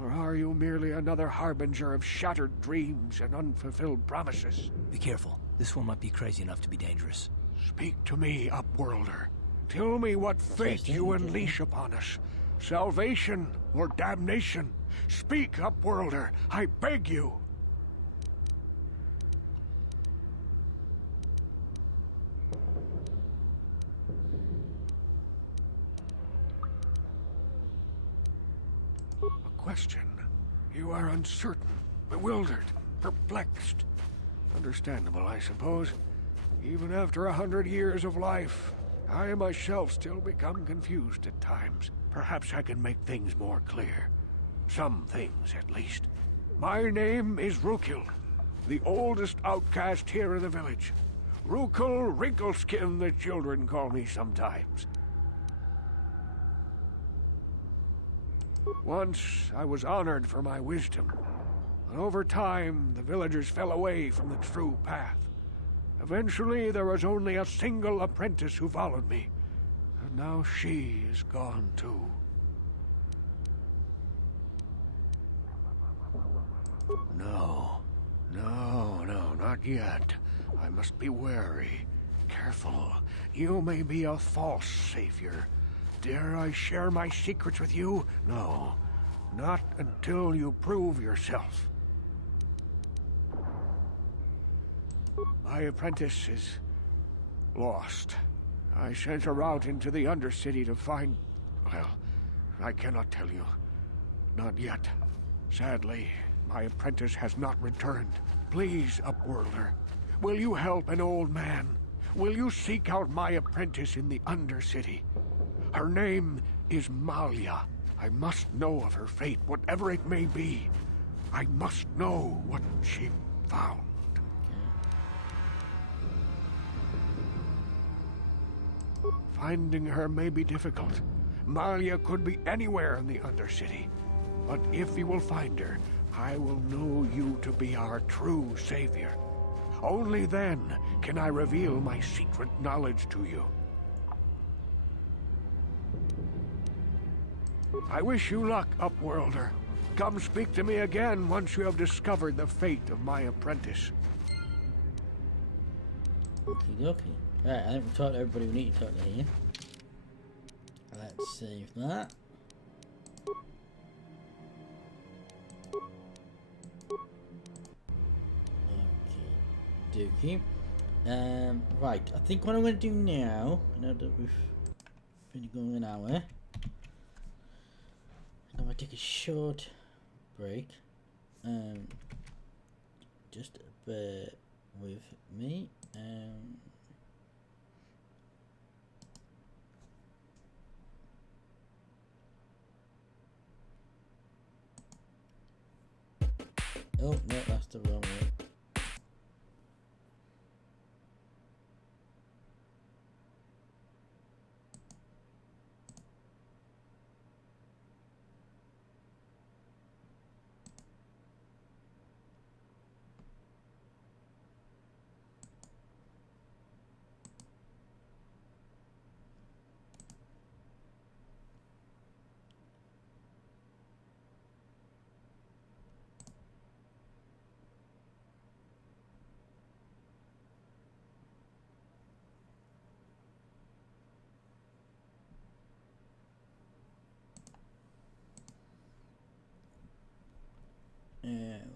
Or are you merely another harbinger of shattered dreams and unfulfilled promises? Be careful. This one might be crazy enough to be dangerous. Speak to me, Upworlder. Tell me what fate you unleash upon us. Salvation or damnation? Speak, Upworlder. I beg you. Question. You are uncertain, bewildered, perplexed. Understandable, I suppose. Even after 100 years of life, I myself still become confused at times. Perhaps I can make things more clear. Some things, at least. My name is Rukil, the oldest outcast here in the village. Rukil Wrinkleskin, the children call me sometimes. Once, I was honored for my wisdom. But over time, the villagers fell away from the true path. Eventually, there was only a single apprentice who followed me. And now she is gone too. No, not yet. I must be wary. Careful. You may be a false savior. Dare I share my secrets with you? No, not until you prove yourself. My apprentice is lost. I sent her out into the Undercity to find... Well, I cannot tell you. Not yet. Sadly, my apprentice has not returned. Please, Upworlder, will you help an old man? Will you seek out my apprentice in the Undercity? Her name is Malia. I must know of her fate, whatever it may be. I must know what she found. Finding her may be difficult. Malia could be anywhere in the Undercity. But if you will find her, I will know you to be our true savior. Only then can I reveal my secret knowledge to you. I wish you luck, Upworlder. Come speak to me again once you have discovered the fate of my apprentice. Okie dokie. Right, I think we talked to everybody we need to talk to here. Let's save that. Okay, dokie. Right, I think what I'm going to do now that we've been going an hour, I'm going to take a short break. Just bear with me. Oh, no, that's the wrong one.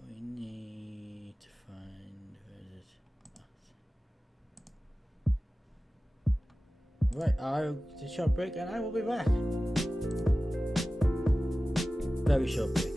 We need to find, where is it? Right, I'll take a short break and I will be back. Very short break.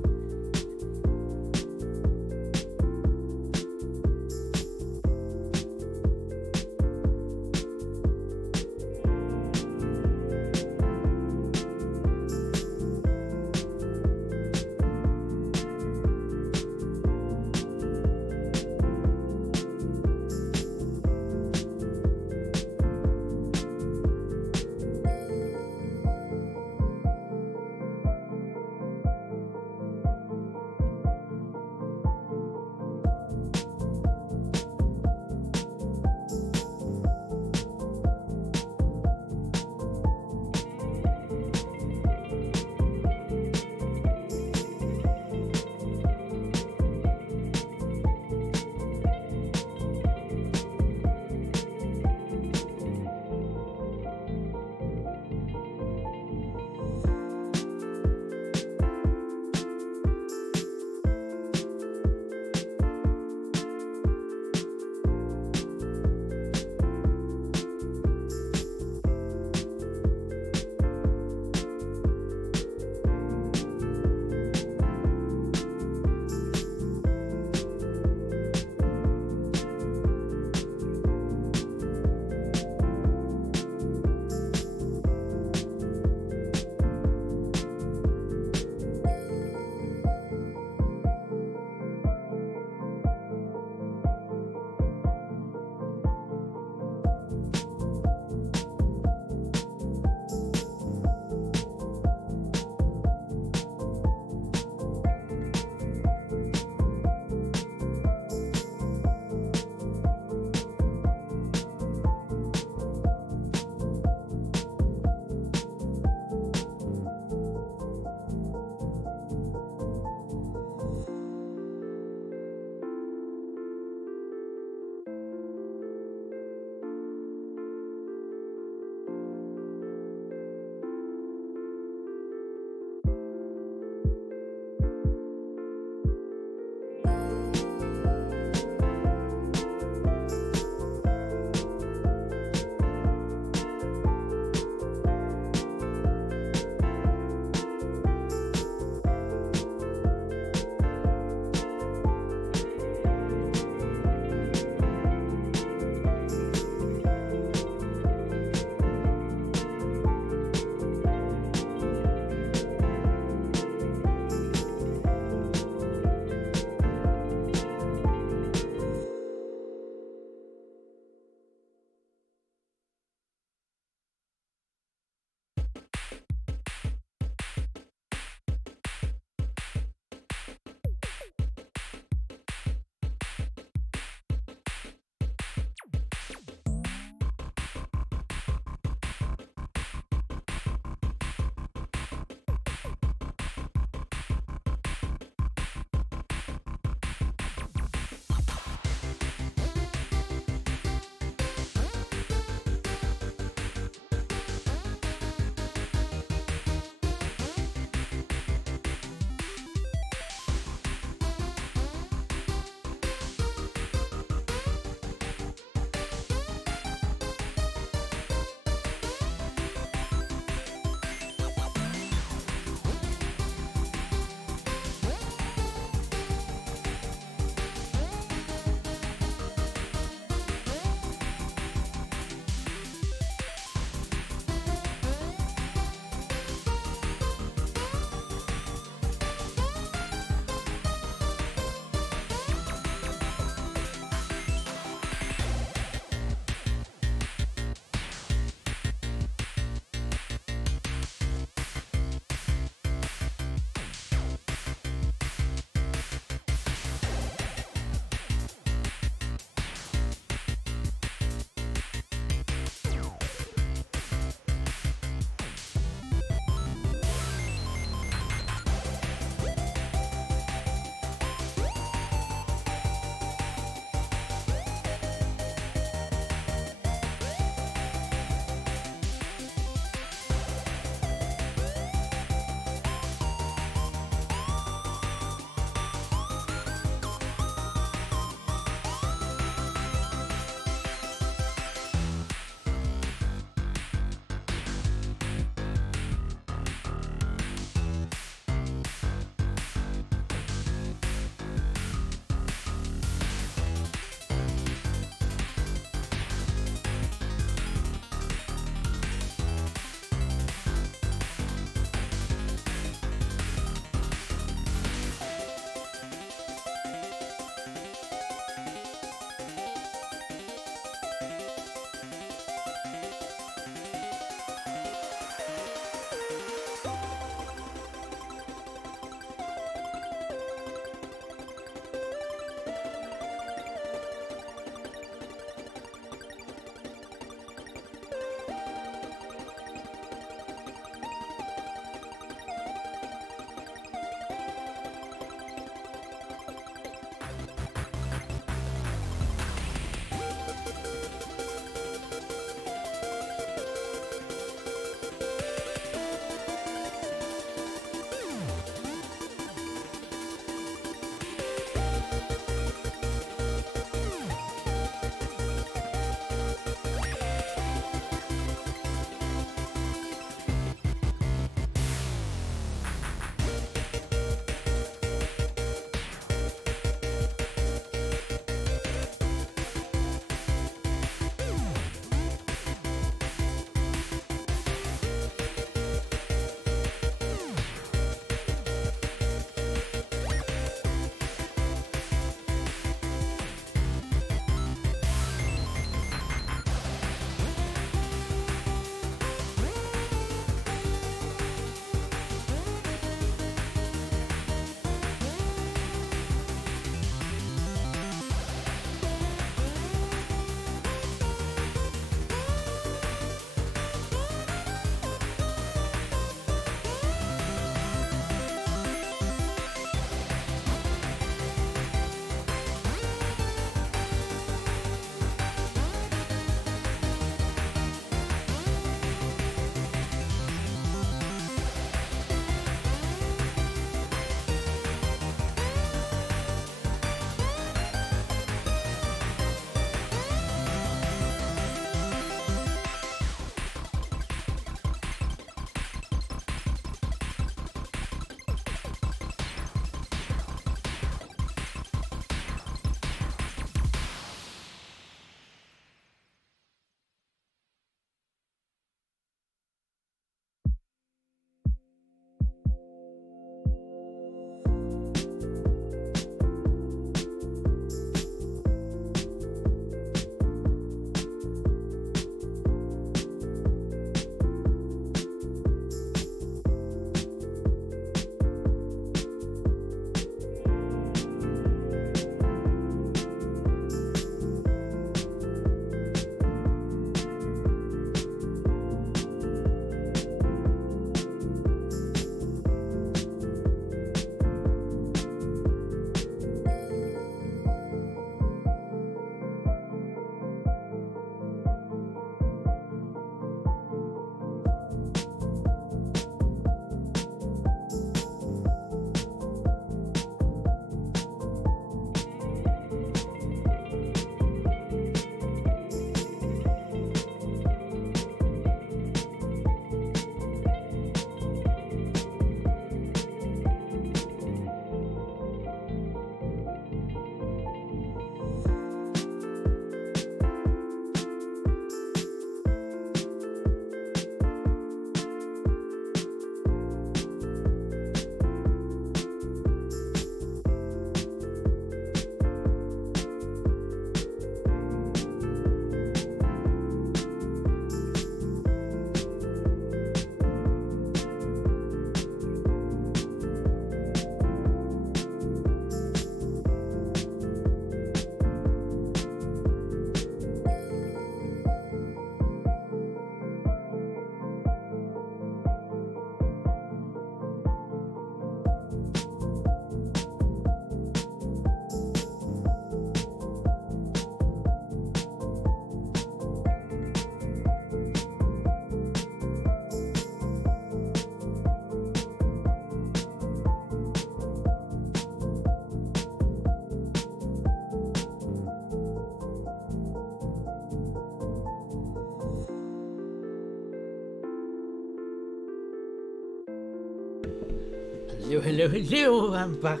Hello, I'm back.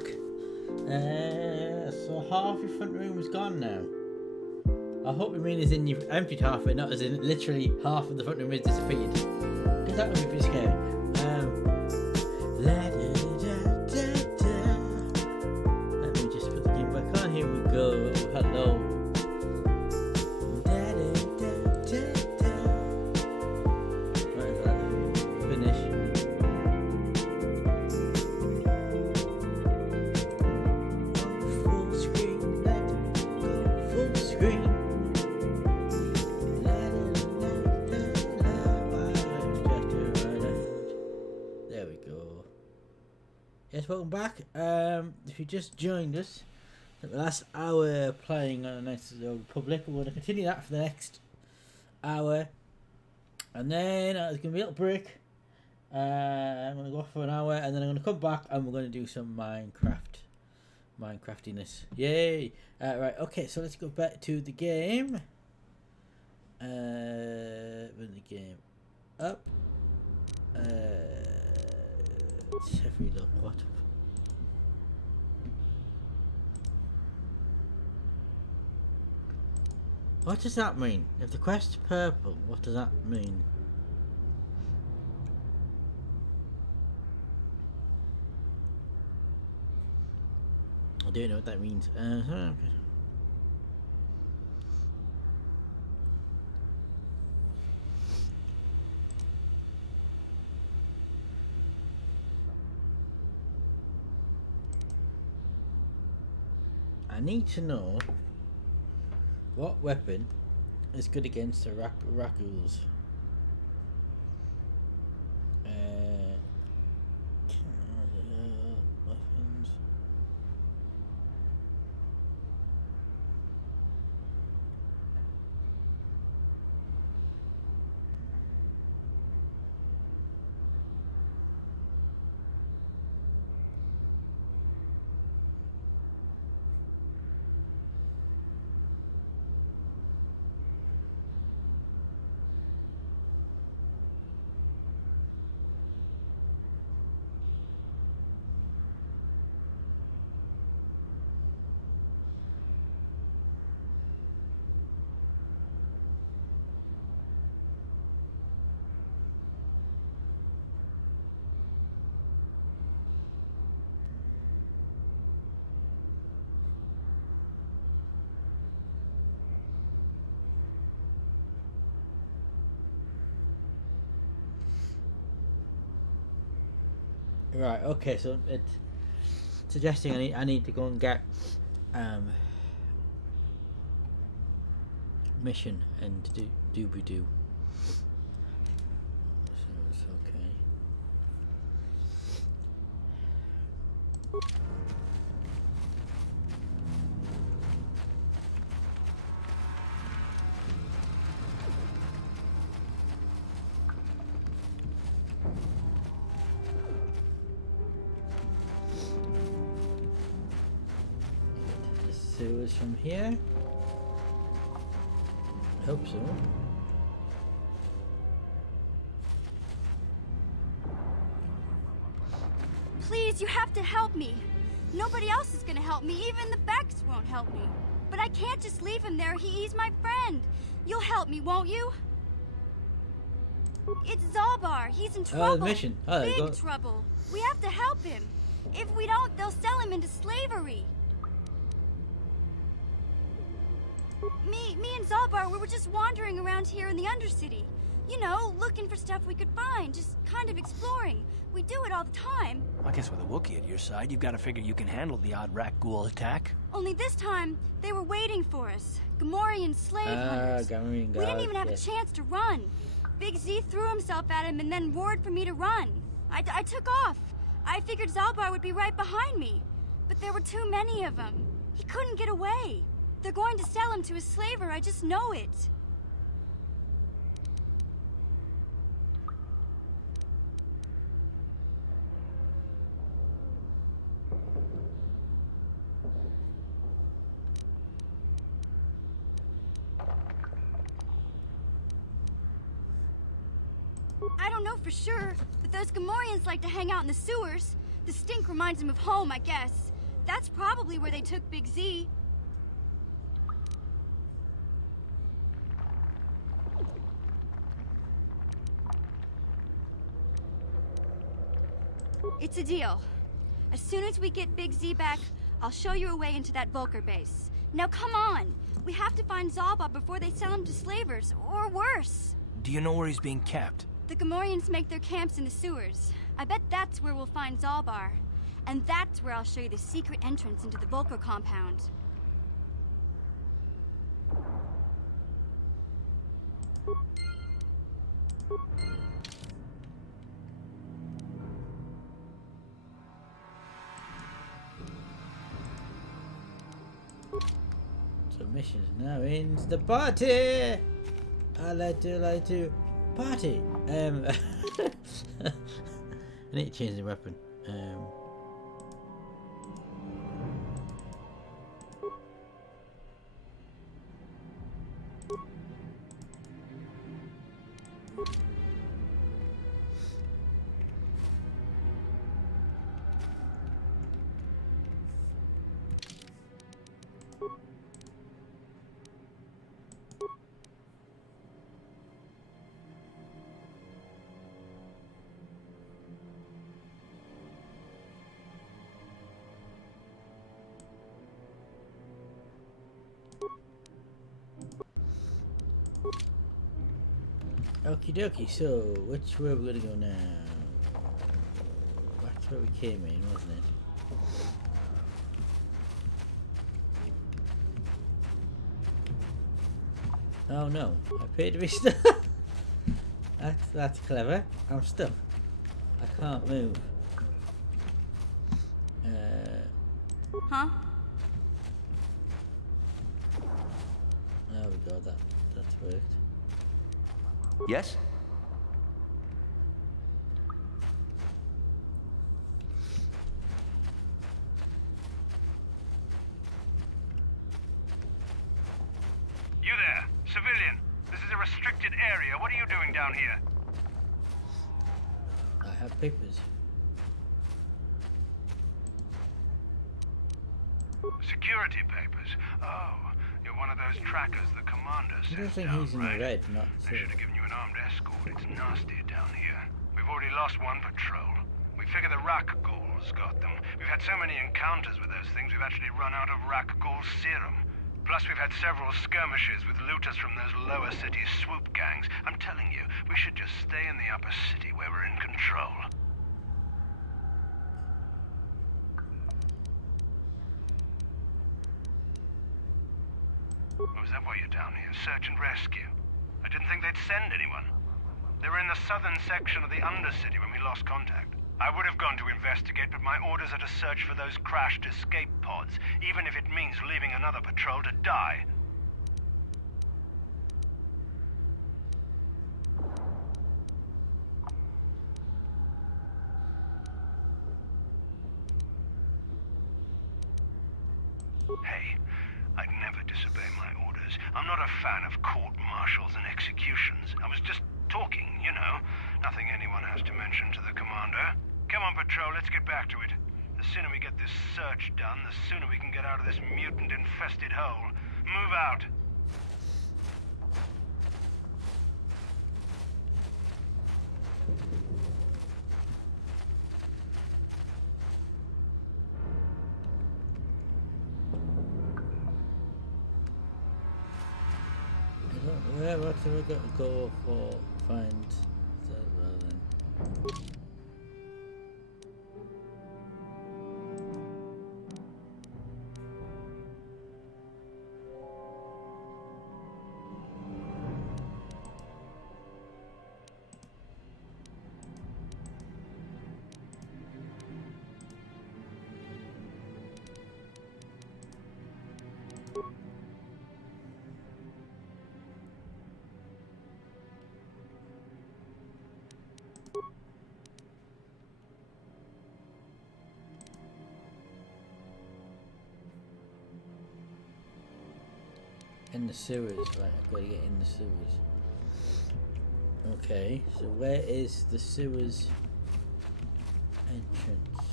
So half your front room is gone now. I hope you mean as in you've emptied half of it, not as in literally half of the front room is disappeared. Because that would be pretty scary. Let me just put the game back on. Here we go. Hello. Yes, welcome back. If you just joined us, the last hour playing on the Knights of the Old Republic, we're going to continue that for the next hour, and then there's going to be a little break. I'm going to go off for an hour, and then I'm going to come back, and we're going to do some Minecraftiness. Yay! Right, okay, so let's go back to the game. Bring the game up. Every look, what does that mean? If the quest's purple, what does that mean? I don't know what that means. I need to know what weapon is good against the raccoons. Weapons. Right, okay, so it's suggesting I need to go and get mission and do. So it's okay. Sewers from here. Hope so. Please, you have to help me. Nobody else is gonna help me. Even the Becks won't help me. But I can't just leave him there. He's my friend. You'll help me, won't you? It's Zalbar. He's in trouble. The mission. Big trouble. We have to help him. If we don't, they'll sell him into slavery. Me and Zalbar, we were just wandering around here in the Undercity. You know, looking for stuff we could find, just kind of exploring. We do it all the time. I guess with a Wookiee at your side, you've got to figure you can handle the odd rat ghoul attack. Only this time, they were waiting for us. Gamorrean slave hunters. We didn't even have a chance to run. Big Z threw himself at him and then roared for me to run. I took off. I figured Zalbar would be right behind me. But there were too many of them. He couldn't get away. They're going to sell him to a slaver, I just know it. I don't know for sure, but those Gamorreans like to hang out in the sewers. The stink reminds him of home, I guess. That's probably where they took Big Z. It's a deal. As soon as we get Big Z back, I'll show you a way into that Volker base. Now come on! We have to find Zalba before they sell him to slavers, or worse. Do you know where he's being kept? The Gamorreans make their camps in the sewers. I bet that's where we'll find Zalbar. And that's where I'll show you the secret entrance into the Volker compound. So missions now ends the party. I like to party. I need to change the weapon. Okie dokie, so which way are we gonna go now? Back to where we came in, wasn't it? Oh no, I appear to be stuck. That's clever. I'm stuck. I can't move. Huh? There we go, that's worked. Yes? You there, civilian. This is a restricted area. What are you doing down here? I have papers. Security papers? Oh, you're one of those trackers the commander I don't sent think down, he's in right? the red, not They should have given you an armed escort. It's nasty down here. We've already lost one patrol. We figure the Rakghouls got them. We've had so many encounters with those things, we've actually run out of Rakghoul serum. Plus, we've had several skirmishes with looters from those lower city swoop gangs. I'm telling you, we should just stay in the upper city where we're in control. Oh, is that why you're down here? Search and rescue? I didn't think they'd send anyone. They were in the southern section of the Undercity when we lost contact. I would have gone to investigate, but my orders are to search for those crashed escape pods, even if it means leaving another patrol to die. Hey, I'd never disobey my orders. I'm not a fan of court-martials and executions. I was just talking, you know. Nothing anyone has to mention to the commander. Come on, Patrol, let's get back to it. The sooner we get this search done, the sooner we can get out of this mutant-infested hole. Move out. What have we got to go for? Find Zelda then. In the sewers, right, I've got to get in the sewers. Okay, so where is the sewers entrance?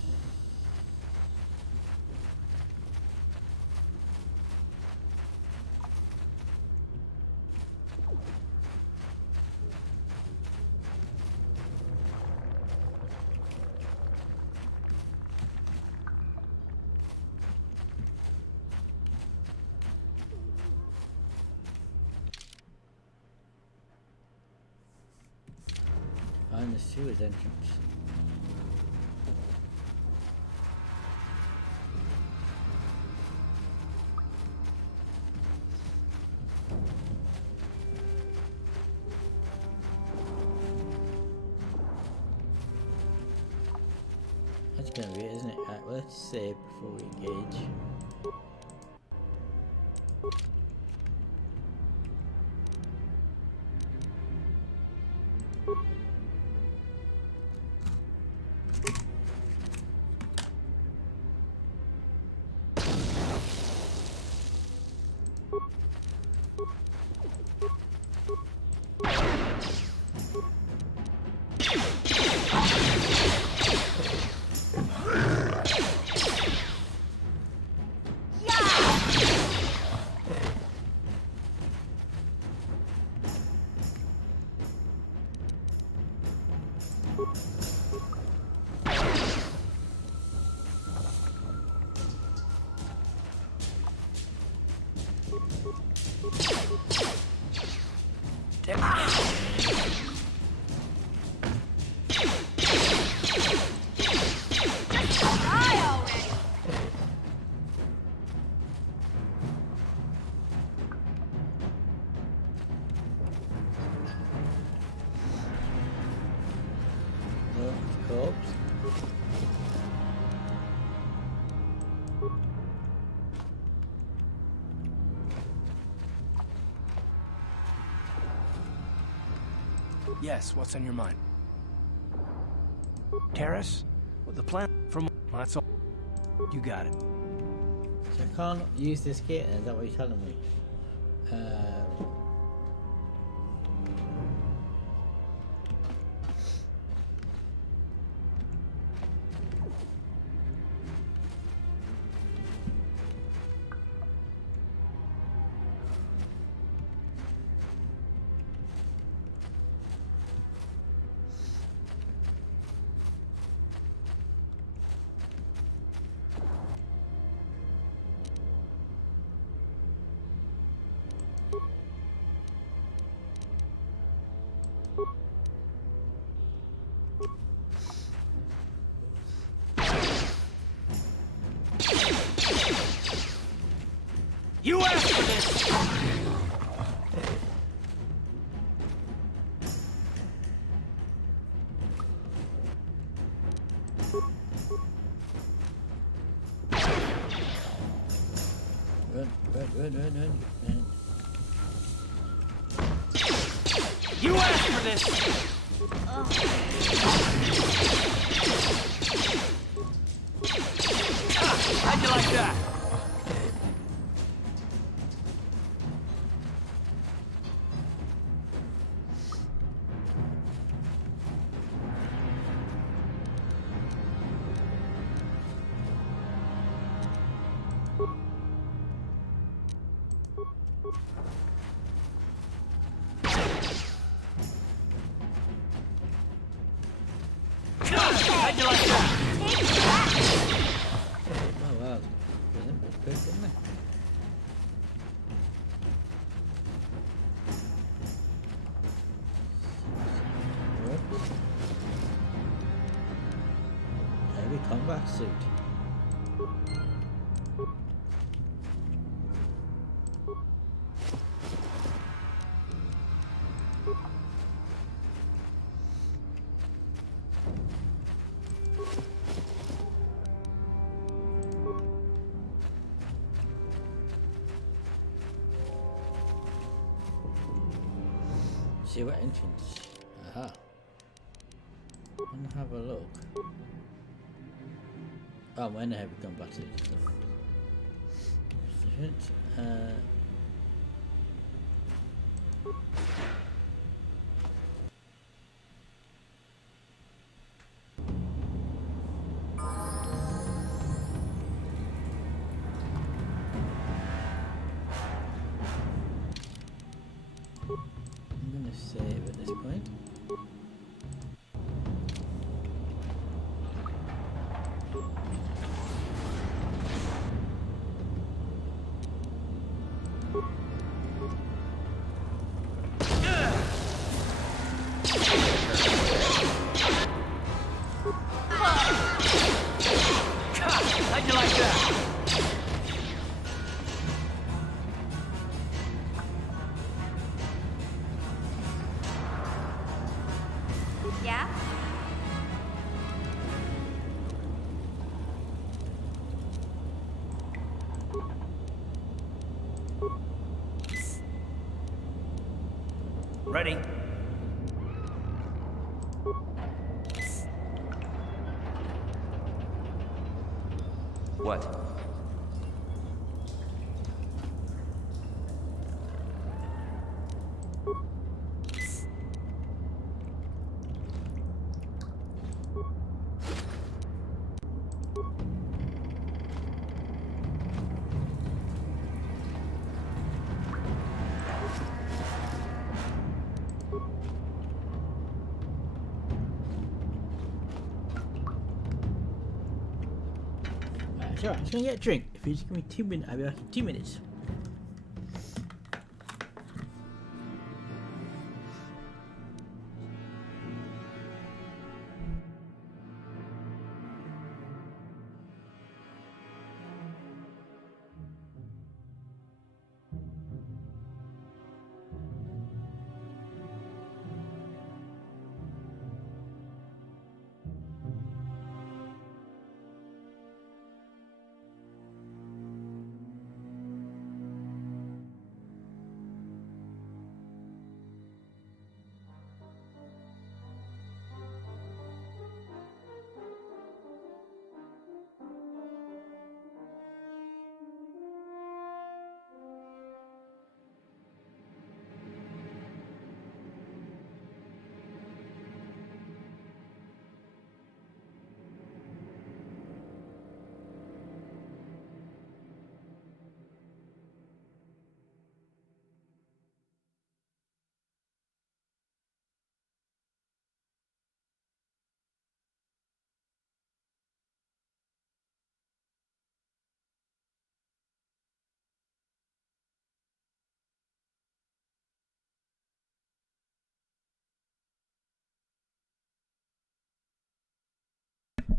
find the sewers entrance. That's gonna be it, isn't it? Right, well, let's save before we engage. Yes, what's on your mind? Terrace? Well, the plan from... That's all. You got it. So I can't use this gate, is that what you're telling me? You asked for this! Run. You asked for this! How'd you like that? How'd you like that? Oh wow, isn't it quick, isn't it? Whoops. Heavy combat suit. See what entrance. Aha. And have a look. Oh, when have we gone back to this stuff? I'm gonna save at this point. How'd you like that? Yeah? Ready? What? It's alright, I'm just gonna get a drink. If you just give me 2 minutes, I'll be back in 2 minutes.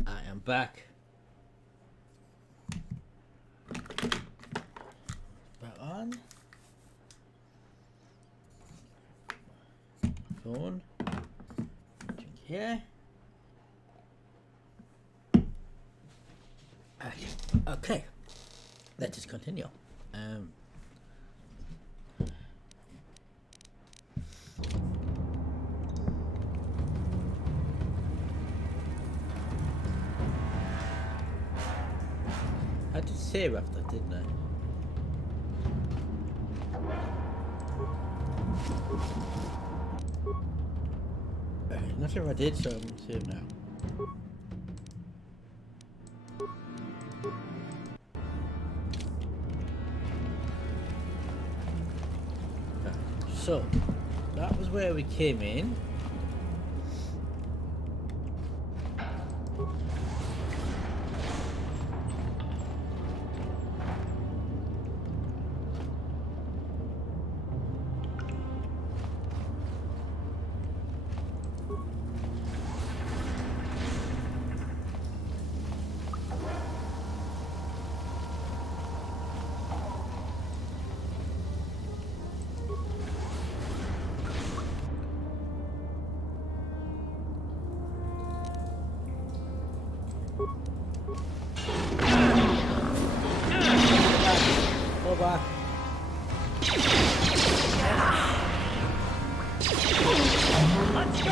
I am back. Back on. Phone. Drink here. Okay. Let us continue. I did save after, didn't I? Not sure if I did, so I'm going to save now. So, that was where we came in. Over. Let's go!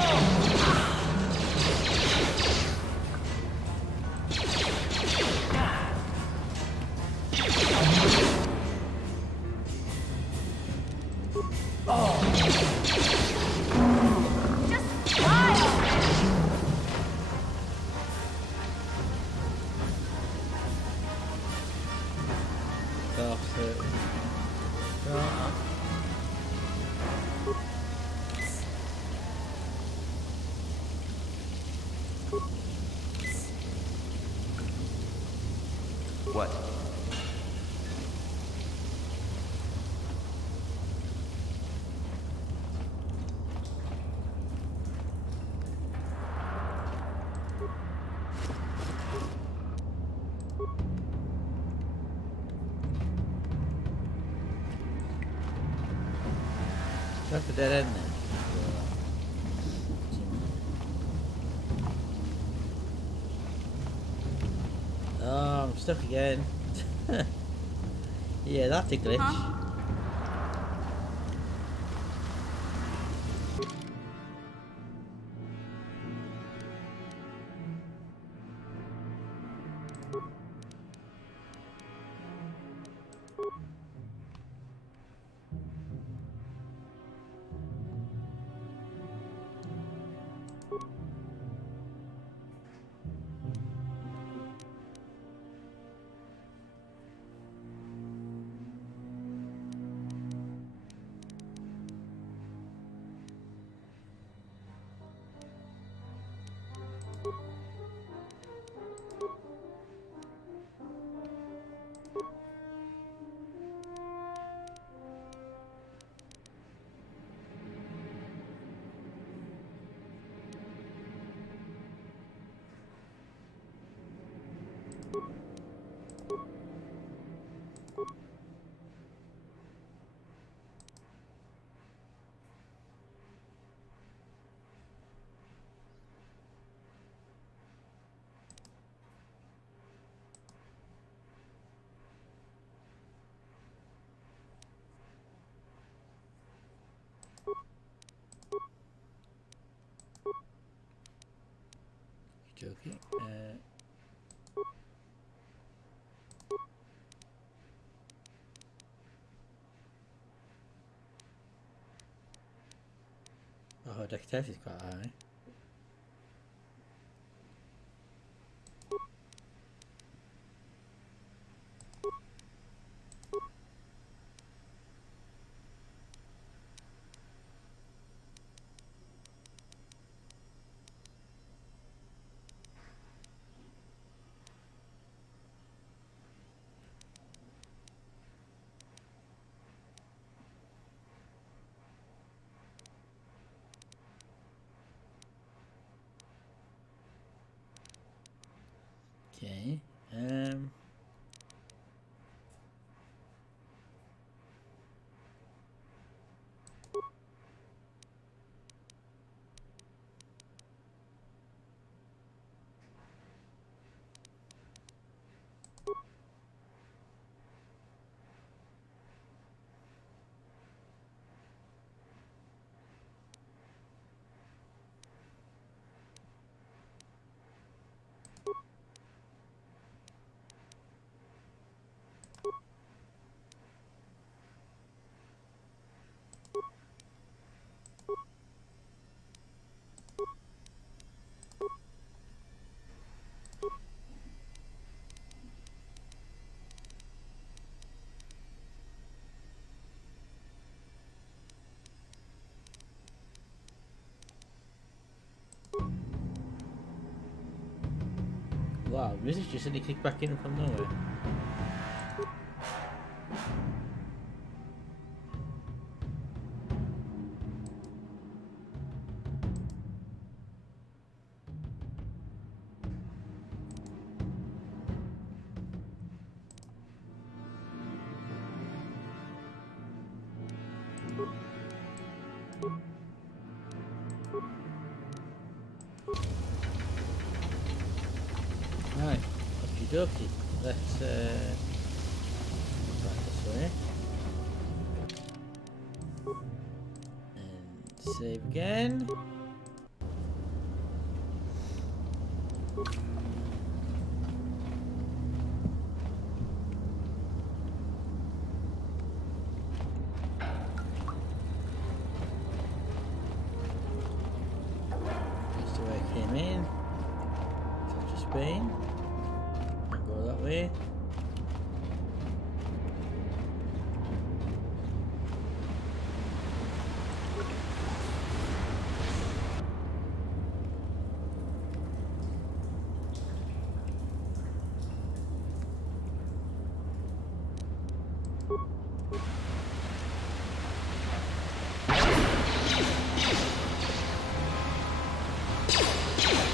What? That's a dead end then. Oh, I'm stuck again. Yeah, that's a glitch. Huh? Joking. Oh, dexterity is quite high. Okay. Wow, music just suddenly kicked back in from nowhere. Right, okie dokie. Let's back this way. And save again. That's the way I came in. Touch of Spain. Go that way.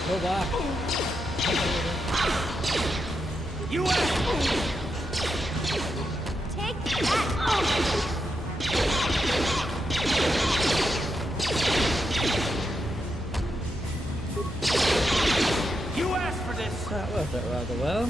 Go back. You Take that! You asked for this! That worked out rather well.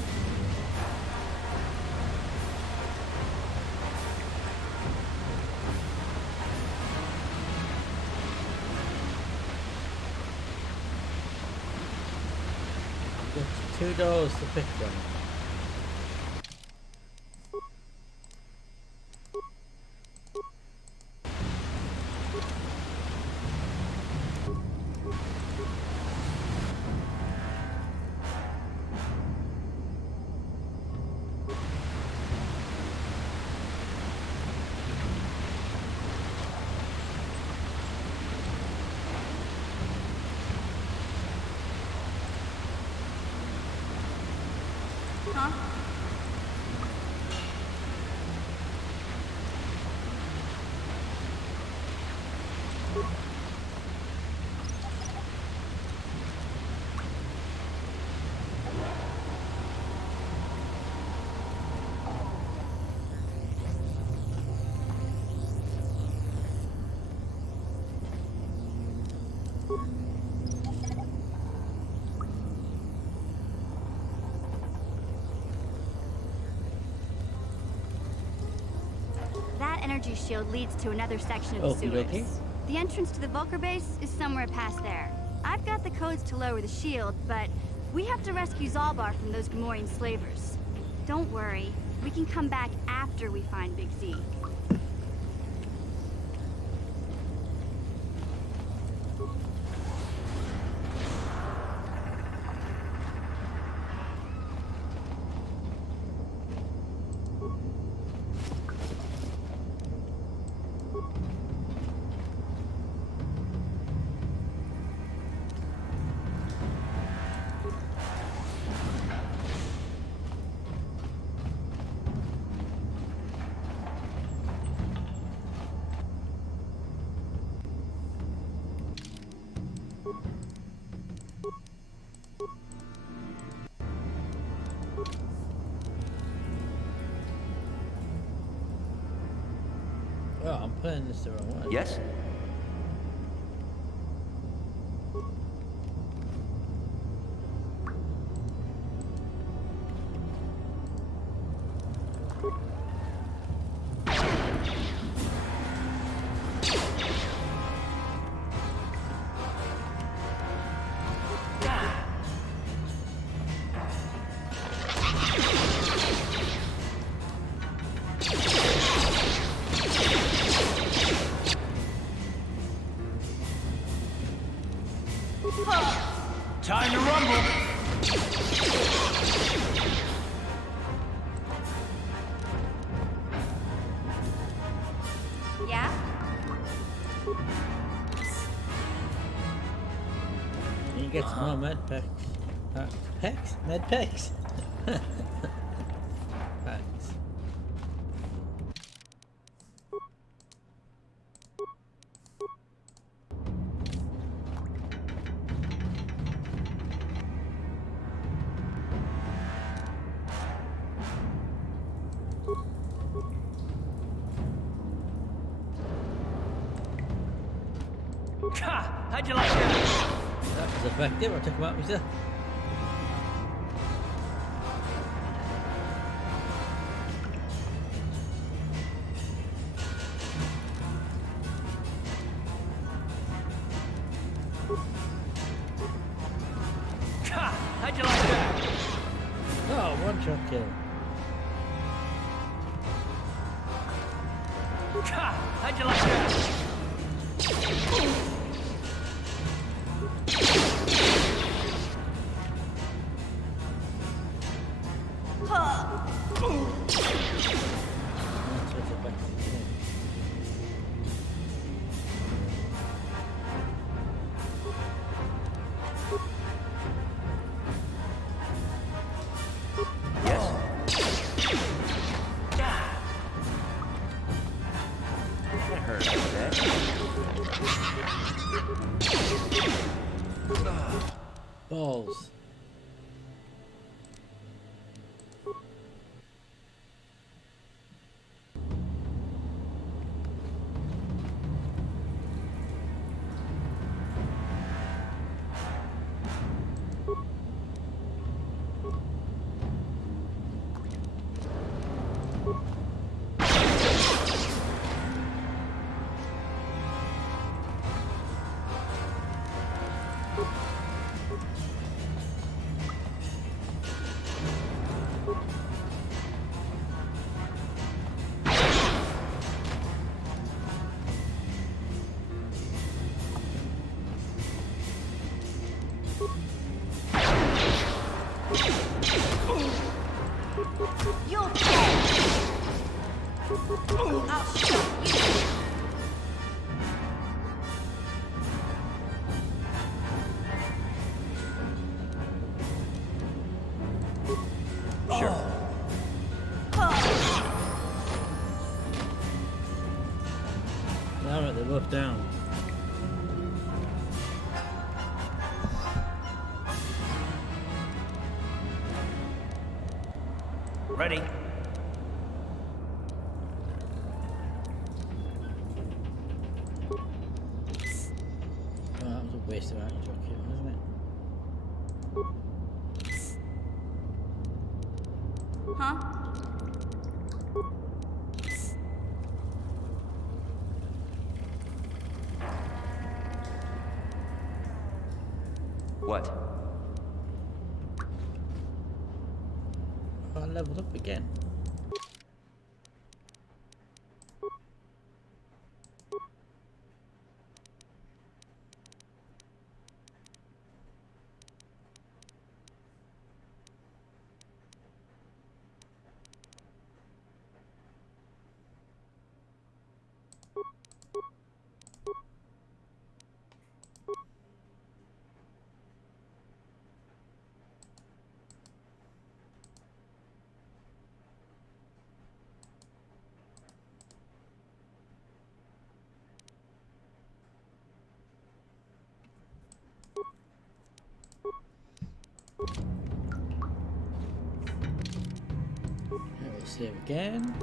Just 2 doors to pick from. Huh? That energy shield leads to another section of the sewers. Okay. The entrance to the Vulcar base is somewhere past there. I've got the codes to lower the shield, but we have to rescue Zalbar from those Gamorrean slavers. Don't worry, we can come back after we find Big Z. Oh, I'm putting this the wrong way. Yes? Time to rumble! Yeah? You get some more med packs. Packs? Med packs? Packs. Ha! How'd you like that? That was effective. I took him out with you. Ha! How'd you like that? Oh, one-shot kill. Ha! How'd you like that? Balls. You're dead. I'll show you. Sure. Alright, they're both down. Ready. Oh, that was a waste of action, wasn't it? Huh? What? Oh, I leveled up again. We'll save again.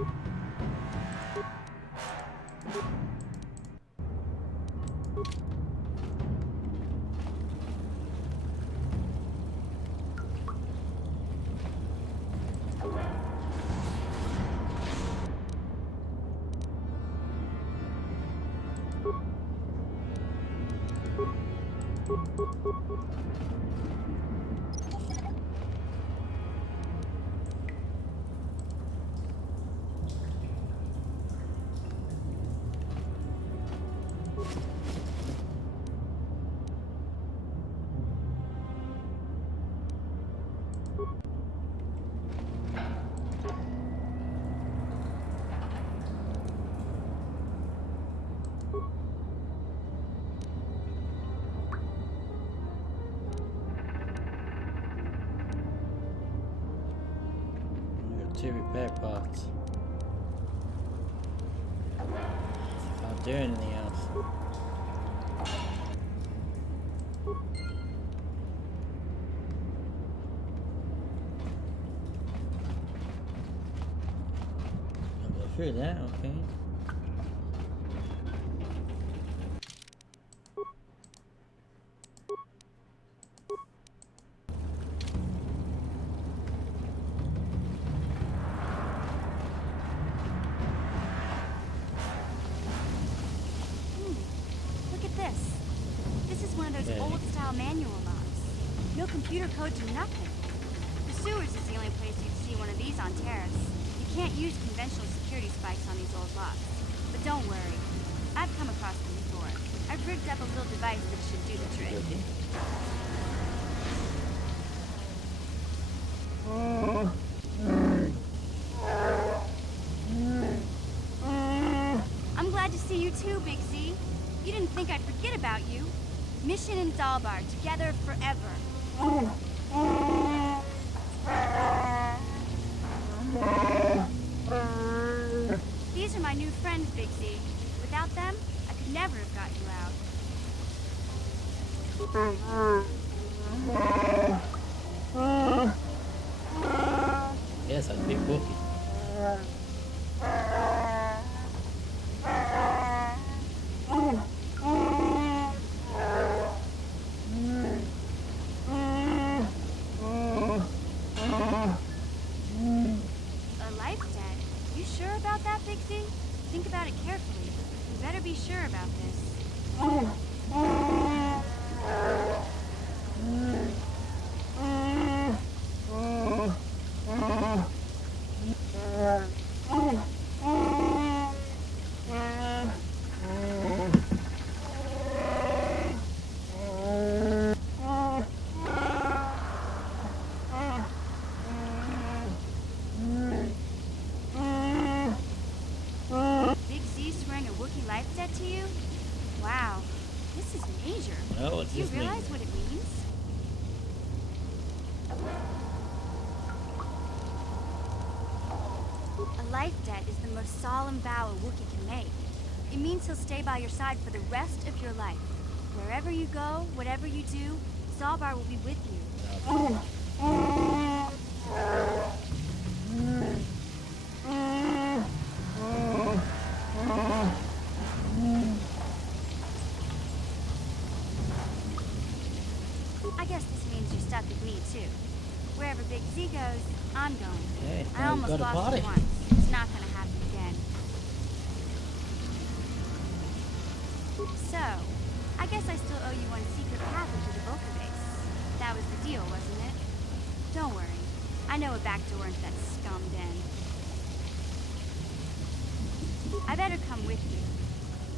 Two repair parts. Can't do anything else. I'll go through that, okay. Old-style manual logs. No computer codes or nothing. The sewers is the only place you'd see one of these on Terrace. You can't use conventional security spikes on these old locks. But don't worry. I've come across them before. I've rigged up a little device that should do the trick. I'm glad to see you too, Big Z. You didn't think I'd forget about you. Mission in Dalbar, together forever. These are my new friends, Big Z. Without them, I could never have got you out. Yes, I'd be bookie. Think about it carefully. You better be sure about this. what it means? A life debt is the most solemn vow a Wookiee can make. It means he'll stay by your side for the rest of your life. Wherever you go, whatever you do, Zalbar will be with you. I guess this means you're stuck with me, too. Wherever Big Z goes, I'm going. Okay, I almost got a lost party. it once. It's not gonna happen again. So, I guess I still owe you one secret passage to the Vulcan base. That was the deal, wasn't it? Don't worry. I know a back door into that scum den. I better come with you.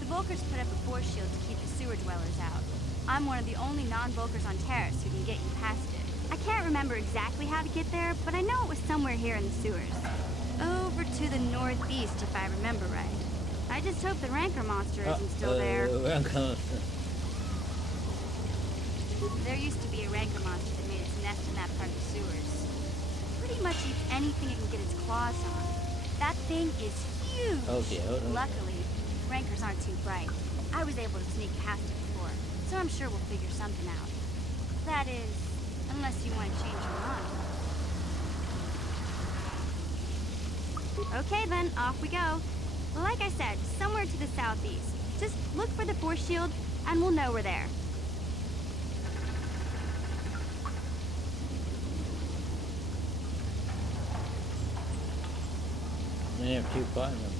The Vulkars put up a force shield to keep the sewer dwellers out. I'm one of the only non-Vulkars on Terrace who can get you past it. I can't remember exactly how to get there, but I know it was somewhere here in the sewers. Over to the northeast, if I remember right. I just hope the Rancor monster isn't still there. Rancor. There used to be a Rancor monster that made its nest in that part of the sewers. Pretty much eats anything it can get its claws on. That thing is huge! Oh dear, oh no. Luckily, Rancors aren't too bright. I was able to sneak past it before, so I'm sure we'll figure something out. That is, unless you want to change your mind. Okay then, off we go. Like I said, somewhere to the southeast. Just look for the force shield, and we'll know we're there. I have 2 platinum.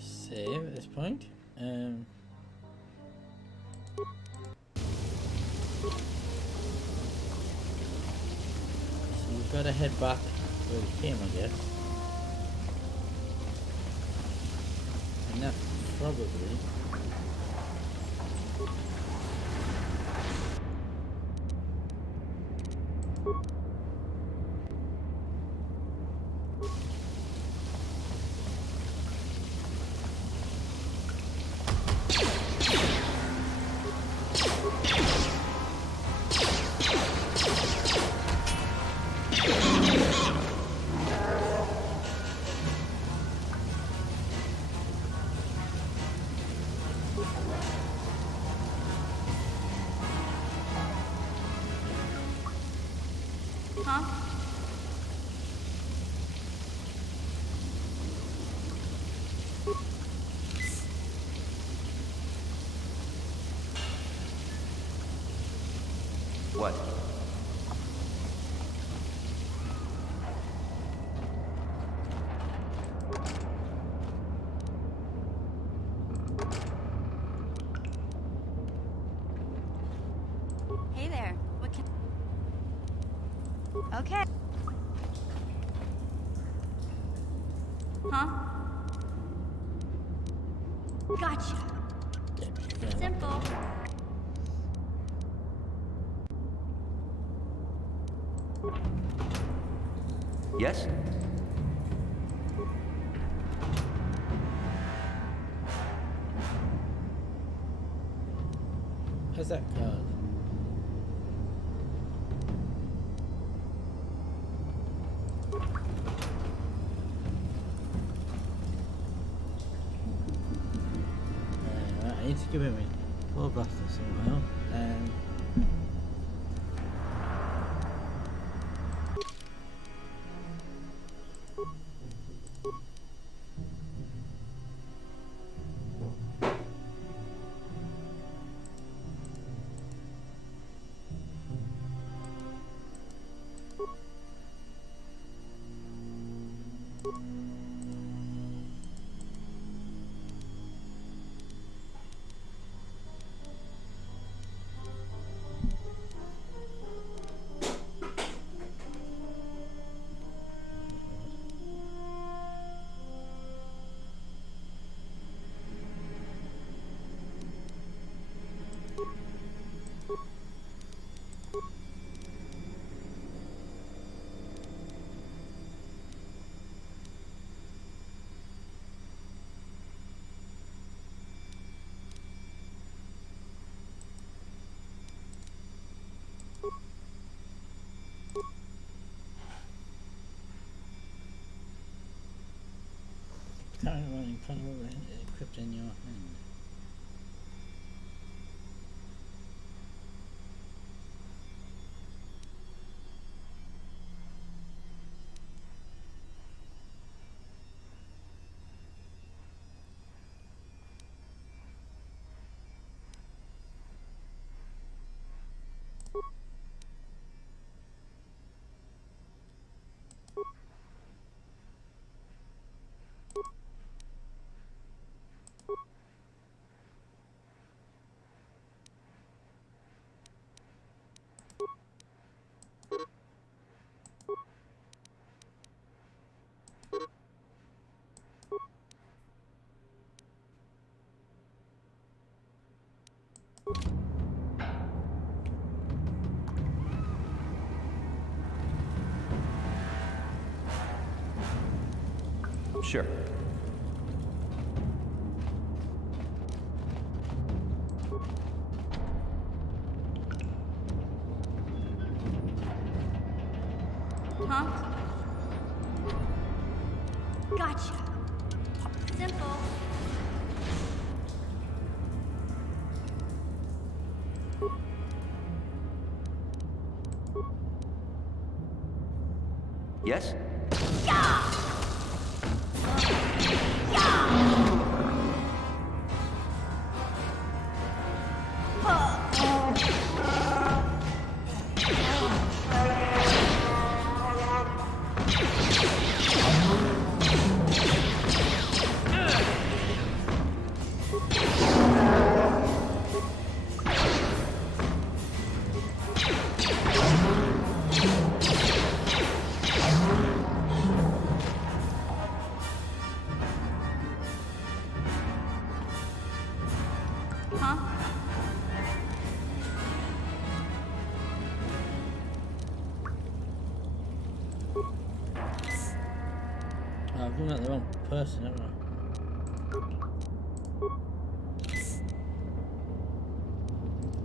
Save at this point. So we've got to head back where we came, I guess. And that's probably... Huh? What? Hey there. What can... Okay. Huh? Gotcha. Simple. Yes? How's that card? I need to give him a full blaster somehow. Carry running front of a equipped in your hand. Sure. Huh? Gotcha. Simple. Yes? Huh? I've done that the wrong person, haven't I?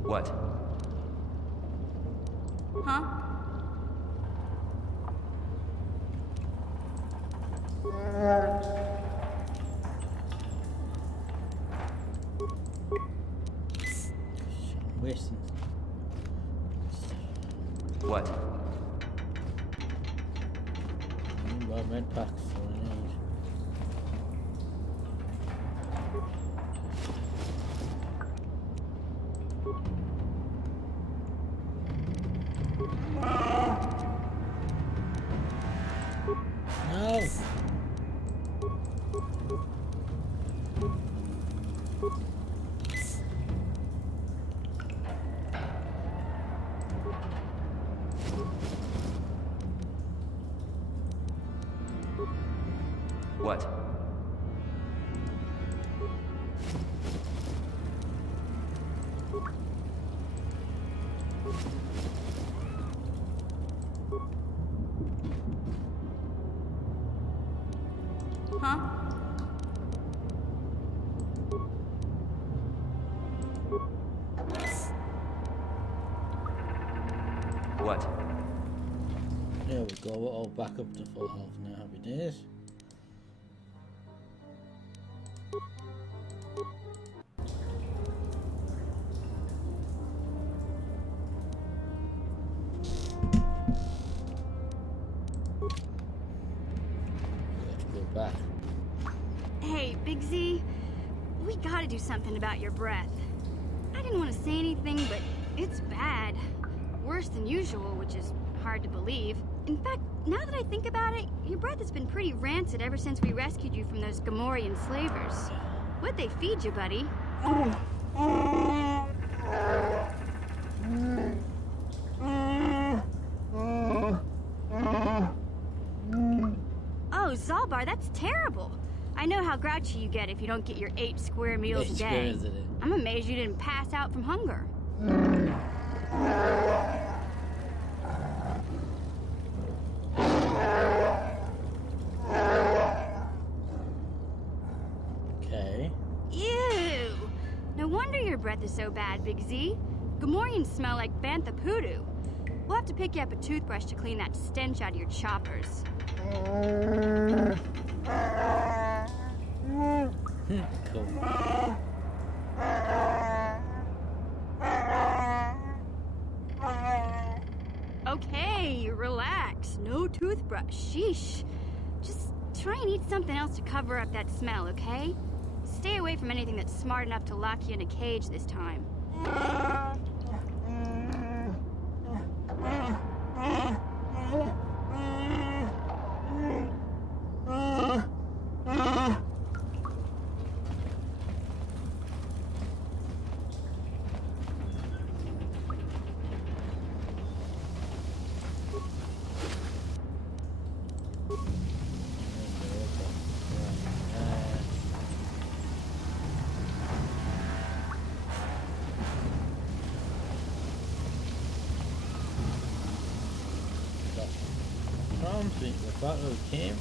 What? Huh? Wasting. What? Well, med packs for an age. No! What? Huh? What? There we go, we're all back up to full health now, happy days. do something about your breath. I didn't want to say anything, but it's bad. Worse than usual, which is hard to believe. In fact, now that I think about it, your breath has been pretty rancid ever since we rescued you from those Gamorrean slavers. What'd they feed you, buddy? Oh, Zalbar, that's terrible. I know how grouchy you get if you don't get your 8 square meals a day. I'm amazed you didn't pass out from hunger. Okay. Ew! No wonder your breath is so bad, Big Z. Gamorreans smell like bantha poodoo. We'll have to pick you up a toothbrush to clean that stench out of your choppers. Cool. Okay, relax. No toothbrush. Sheesh. Just try and eat something else to cover up that smell, okay? Stay away from anything that's smart enough to lock you in a cage this time. The butler came.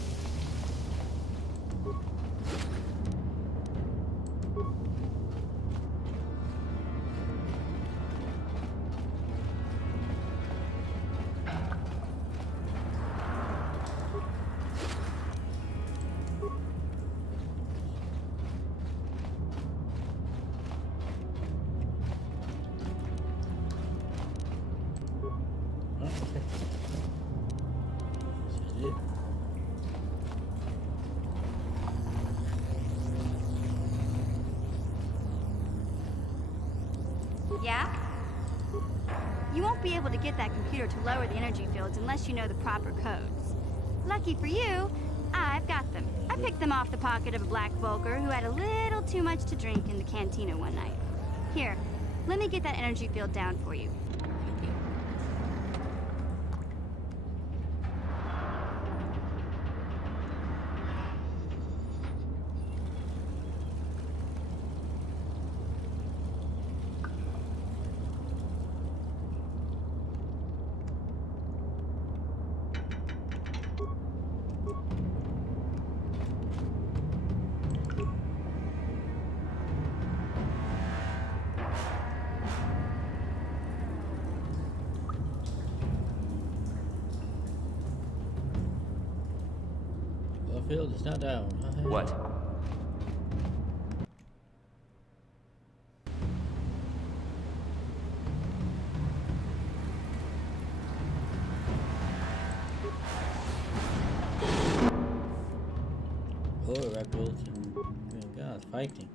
Yeah? You won't be able to get that computer to lower the energy fields unless you know the proper codes. Lucky for you, I've got them. I picked them off the pocket of a black Volker who had a little too much to drink in the cantina one night. Here, let me get that energy field down for you. Field is not down. What? Oh, rebels and green guards fighting.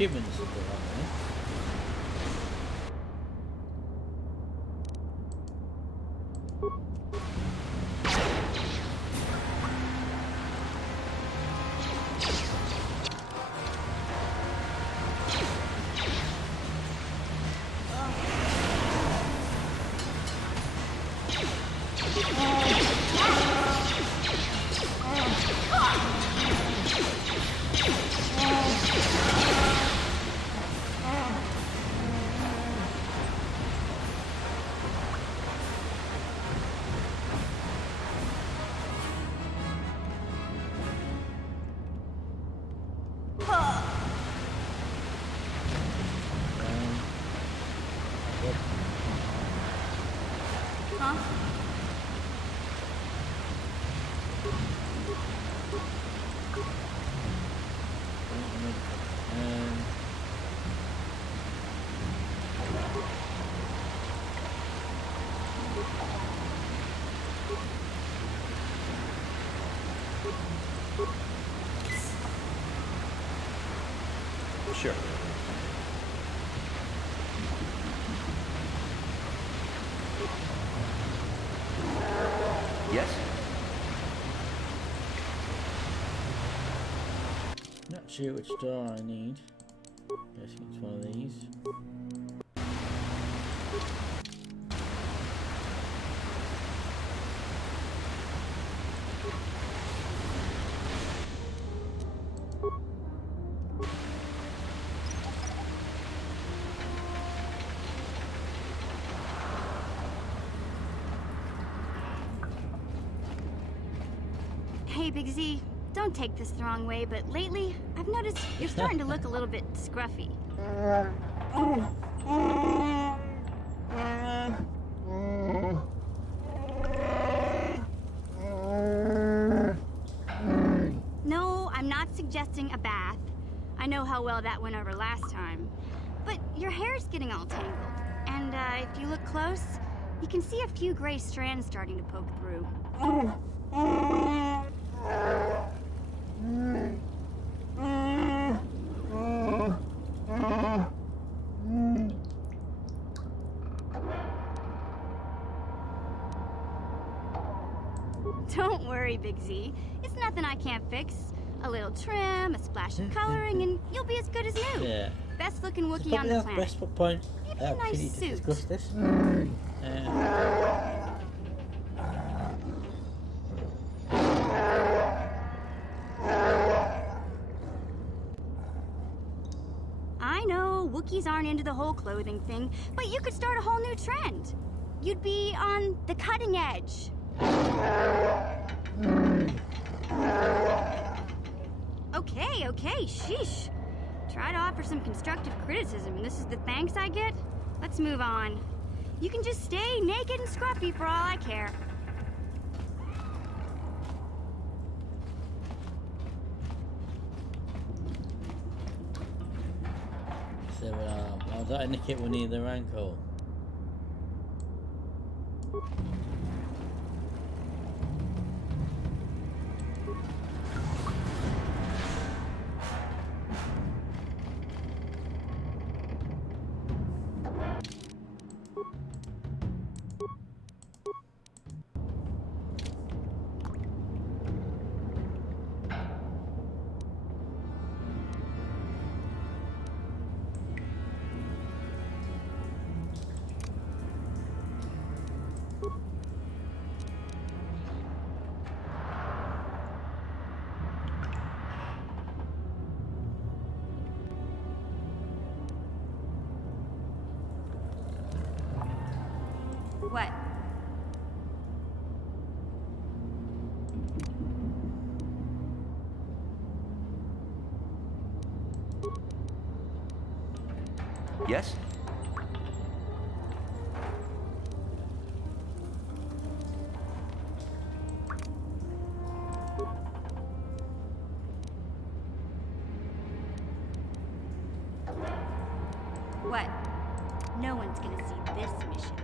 shipments and stuff like that. Sure. Yes? Not sure which door I need. Guessing it's one of these. Hey, Big Z, don't take this the wrong way, but lately, I've noticed you're starting to look a little bit scruffy. No, I'm not suggesting a bath. I know how well that went over last time. But your hair's getting all tangled. And if you look close, you can see a few gray strands starting to poke through. Don't worry, Big Z. It's nothing I can't fix. A little trim, a splash of coloring, and you'll be as good as new. Yeah. Best looking Wookiee on the planet. Best point. Maybe a nice To suit. discuss this. I know Wookiees aren't into the whole clothing thing, but you could start a whole new trend. You'd be on the cutting edge. Okay, sheesh. Try to offer some constructive criticism, and this is the thanks I get? Let's move on. You can just stay naked and scruffy for all I care. So, I was at a nick it when either ankle. What? Yes? What? No one's gonna see this mission.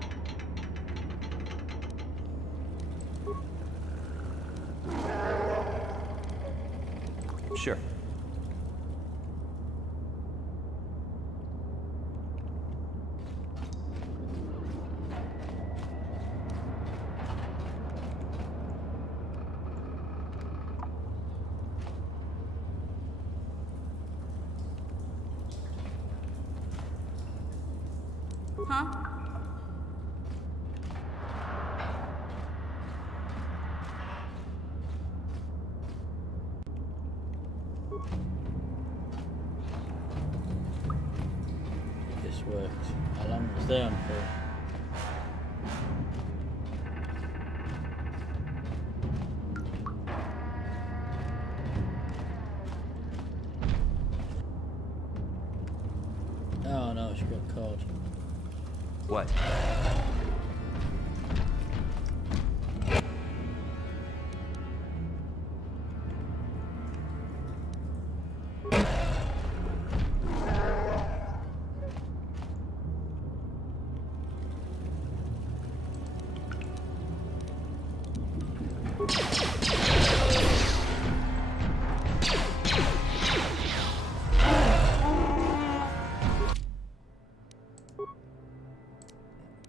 Sure. Huh? This worked. How long was they on for? Oh no, she got caught. What?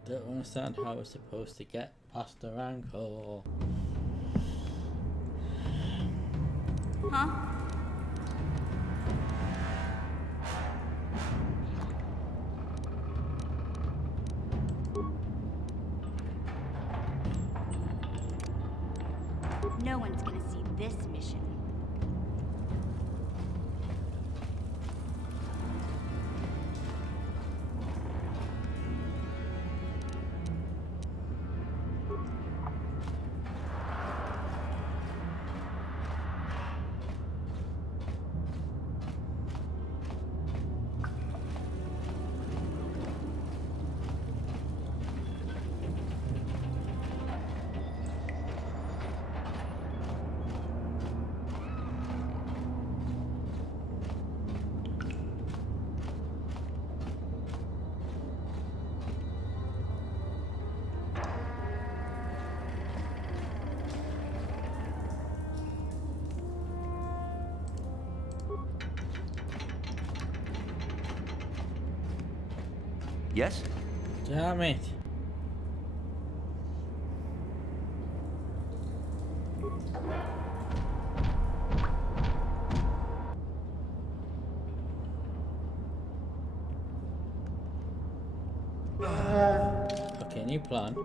Don't understand how we're supposed to get past her ankle. Huh? No one's gonna see this mission. Yes? Damn it. Okay, new plan.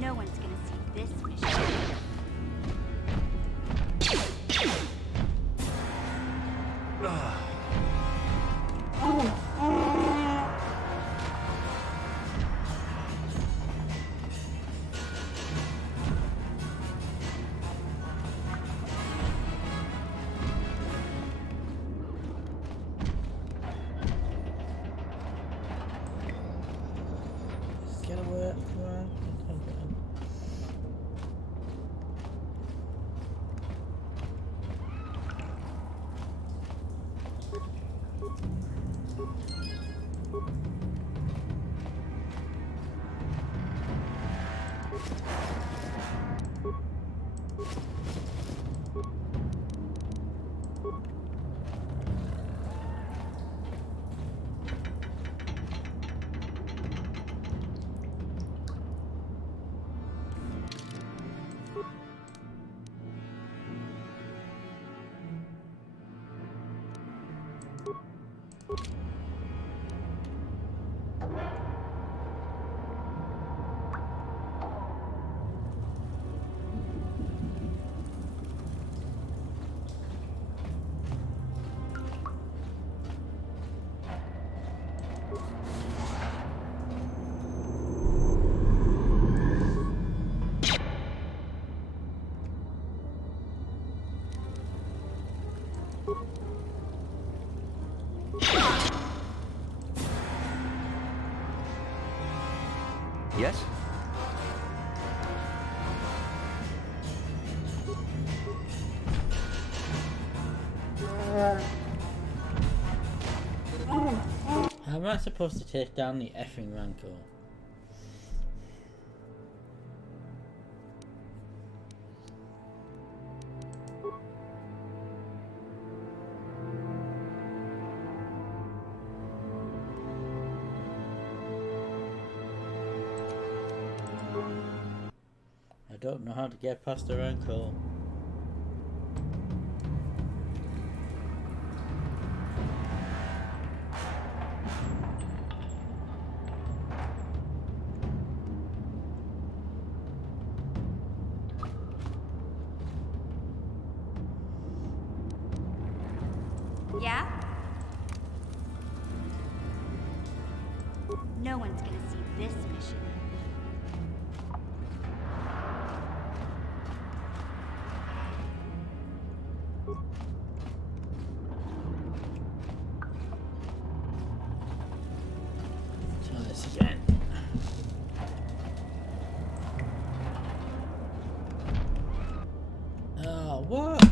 No one's gonna see this mission. It's gonna work. Come on. Come on. Yes? How am I supposed to take down the effing rancor? I don't know how to get past the rancor. Yeah? No one's gonna see this mission. Try this again. Oh, what?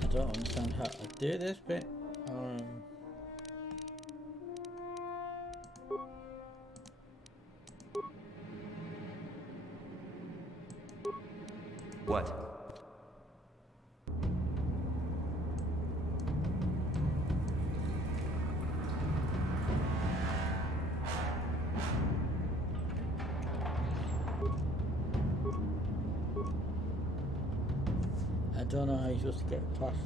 I don't understand how to do this bit. What? I don't know how you're supposed to get past.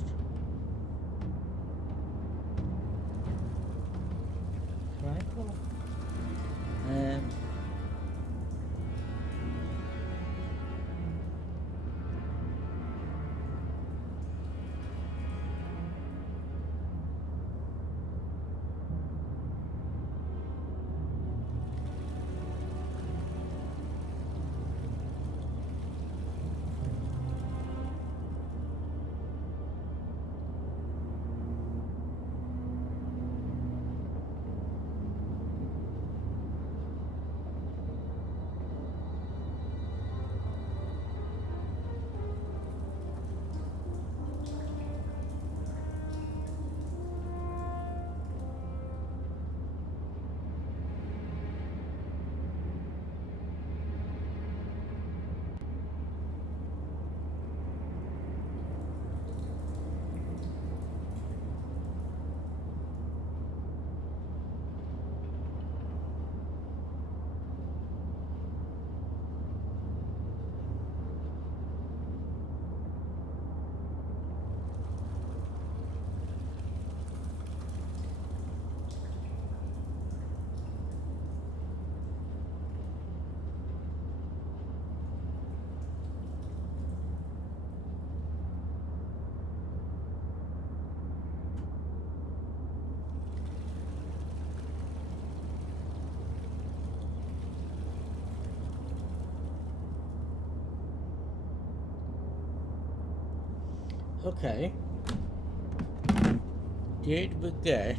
Rifle? Okay. Did we get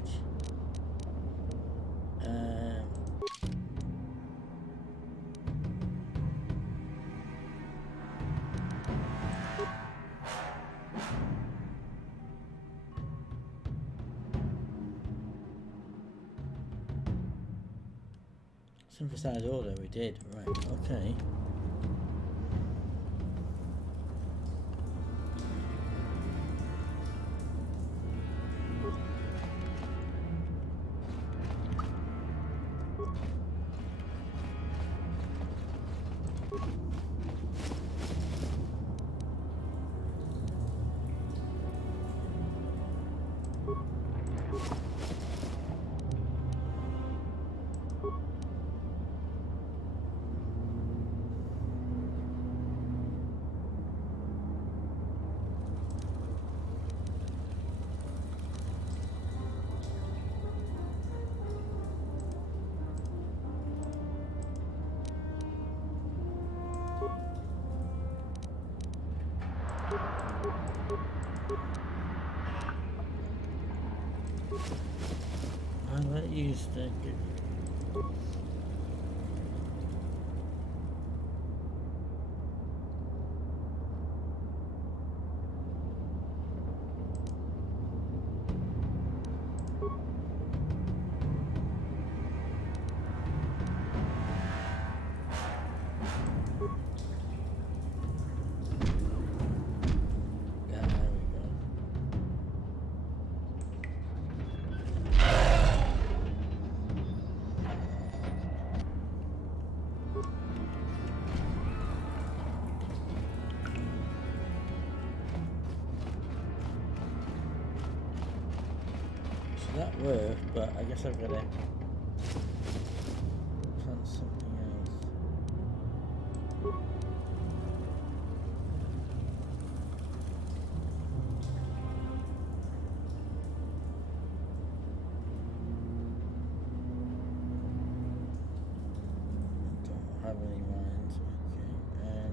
synthesized order? We did, right, okay. I'll let you stick it. that work, but I guess I've got to plant something else. Don't have any mines. Okay.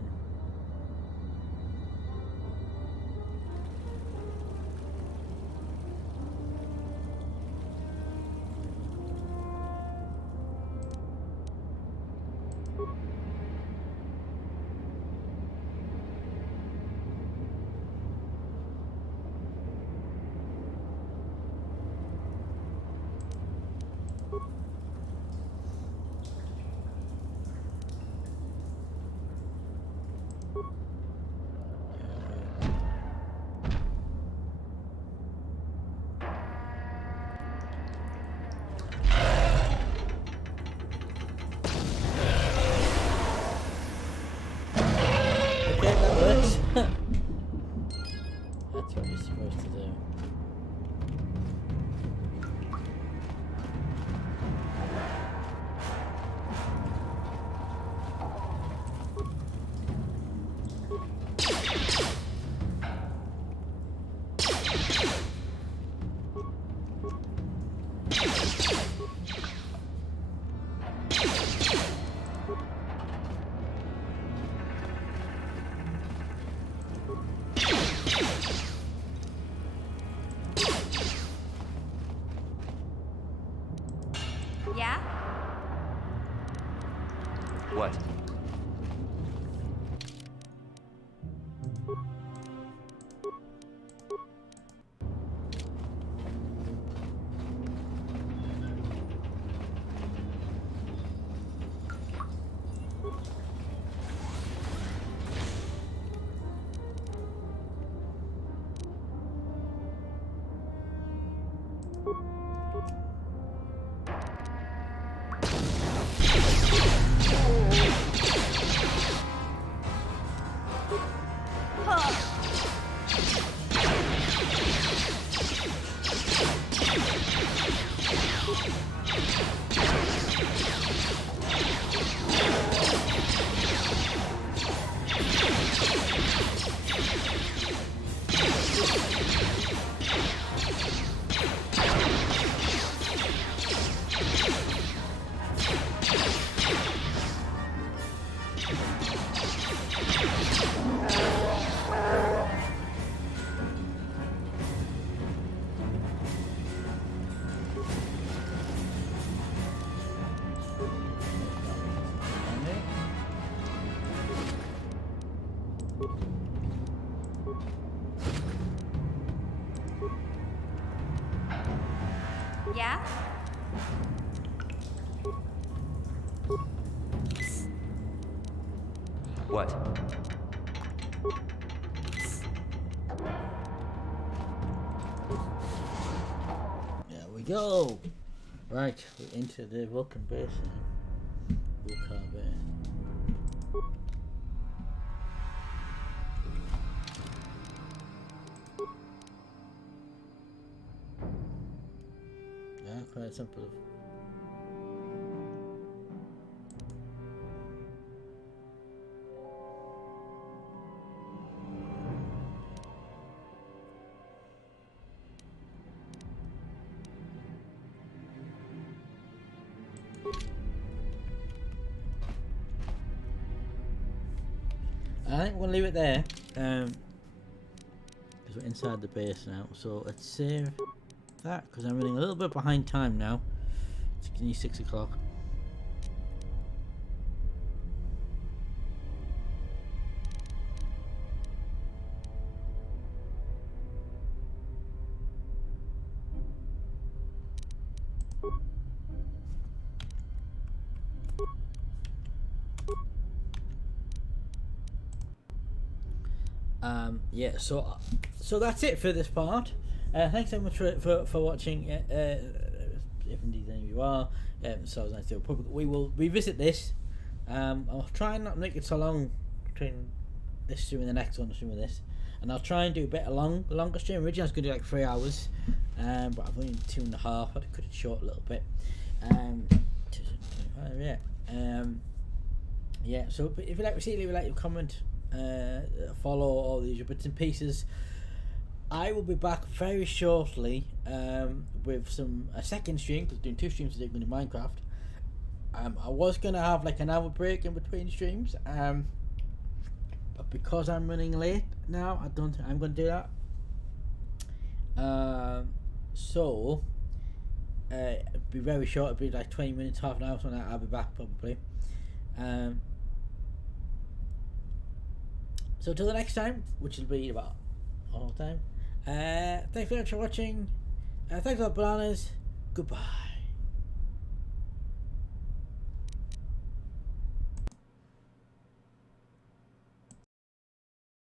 That's what you're supposed to do. Yeah? What? Yeah? What? There we go. Right, we're into the Vulcan base now. Vulcan base. Yeah, quite simple. I think we'll leave it there, because we're inside the base now. So let's save that, because I'm running a little bit behind time now. It's only 6 o'clock. Yeah, so that's it for this part. Thanks so much for watching. If indeed any of you are, so it was nice to do a public. We will revisit this. I'll try and not make it so long between this stream and the next one stream with this. and I'll try and do a bit of longer stream. Originally I was going to do like 3 hours, but I've only 2.5. I'd cut it short a little bit. Yeah. So if you like to see, leave a like, comment, follow all these bits and pieces. I will be back very shortly with a second stream, because doing 2 streams today with Minecraft. I was gonna have like an hour break in between streams, but because I'm running late now, I don't think I'm gonna do that. So it'll be very short. It'll be like 20 minutes, half an hour, so I'll be back probably. So till the next time, which will be about all the time. Thanks very much for watching. Thanks a lot, bananas. Goodbye.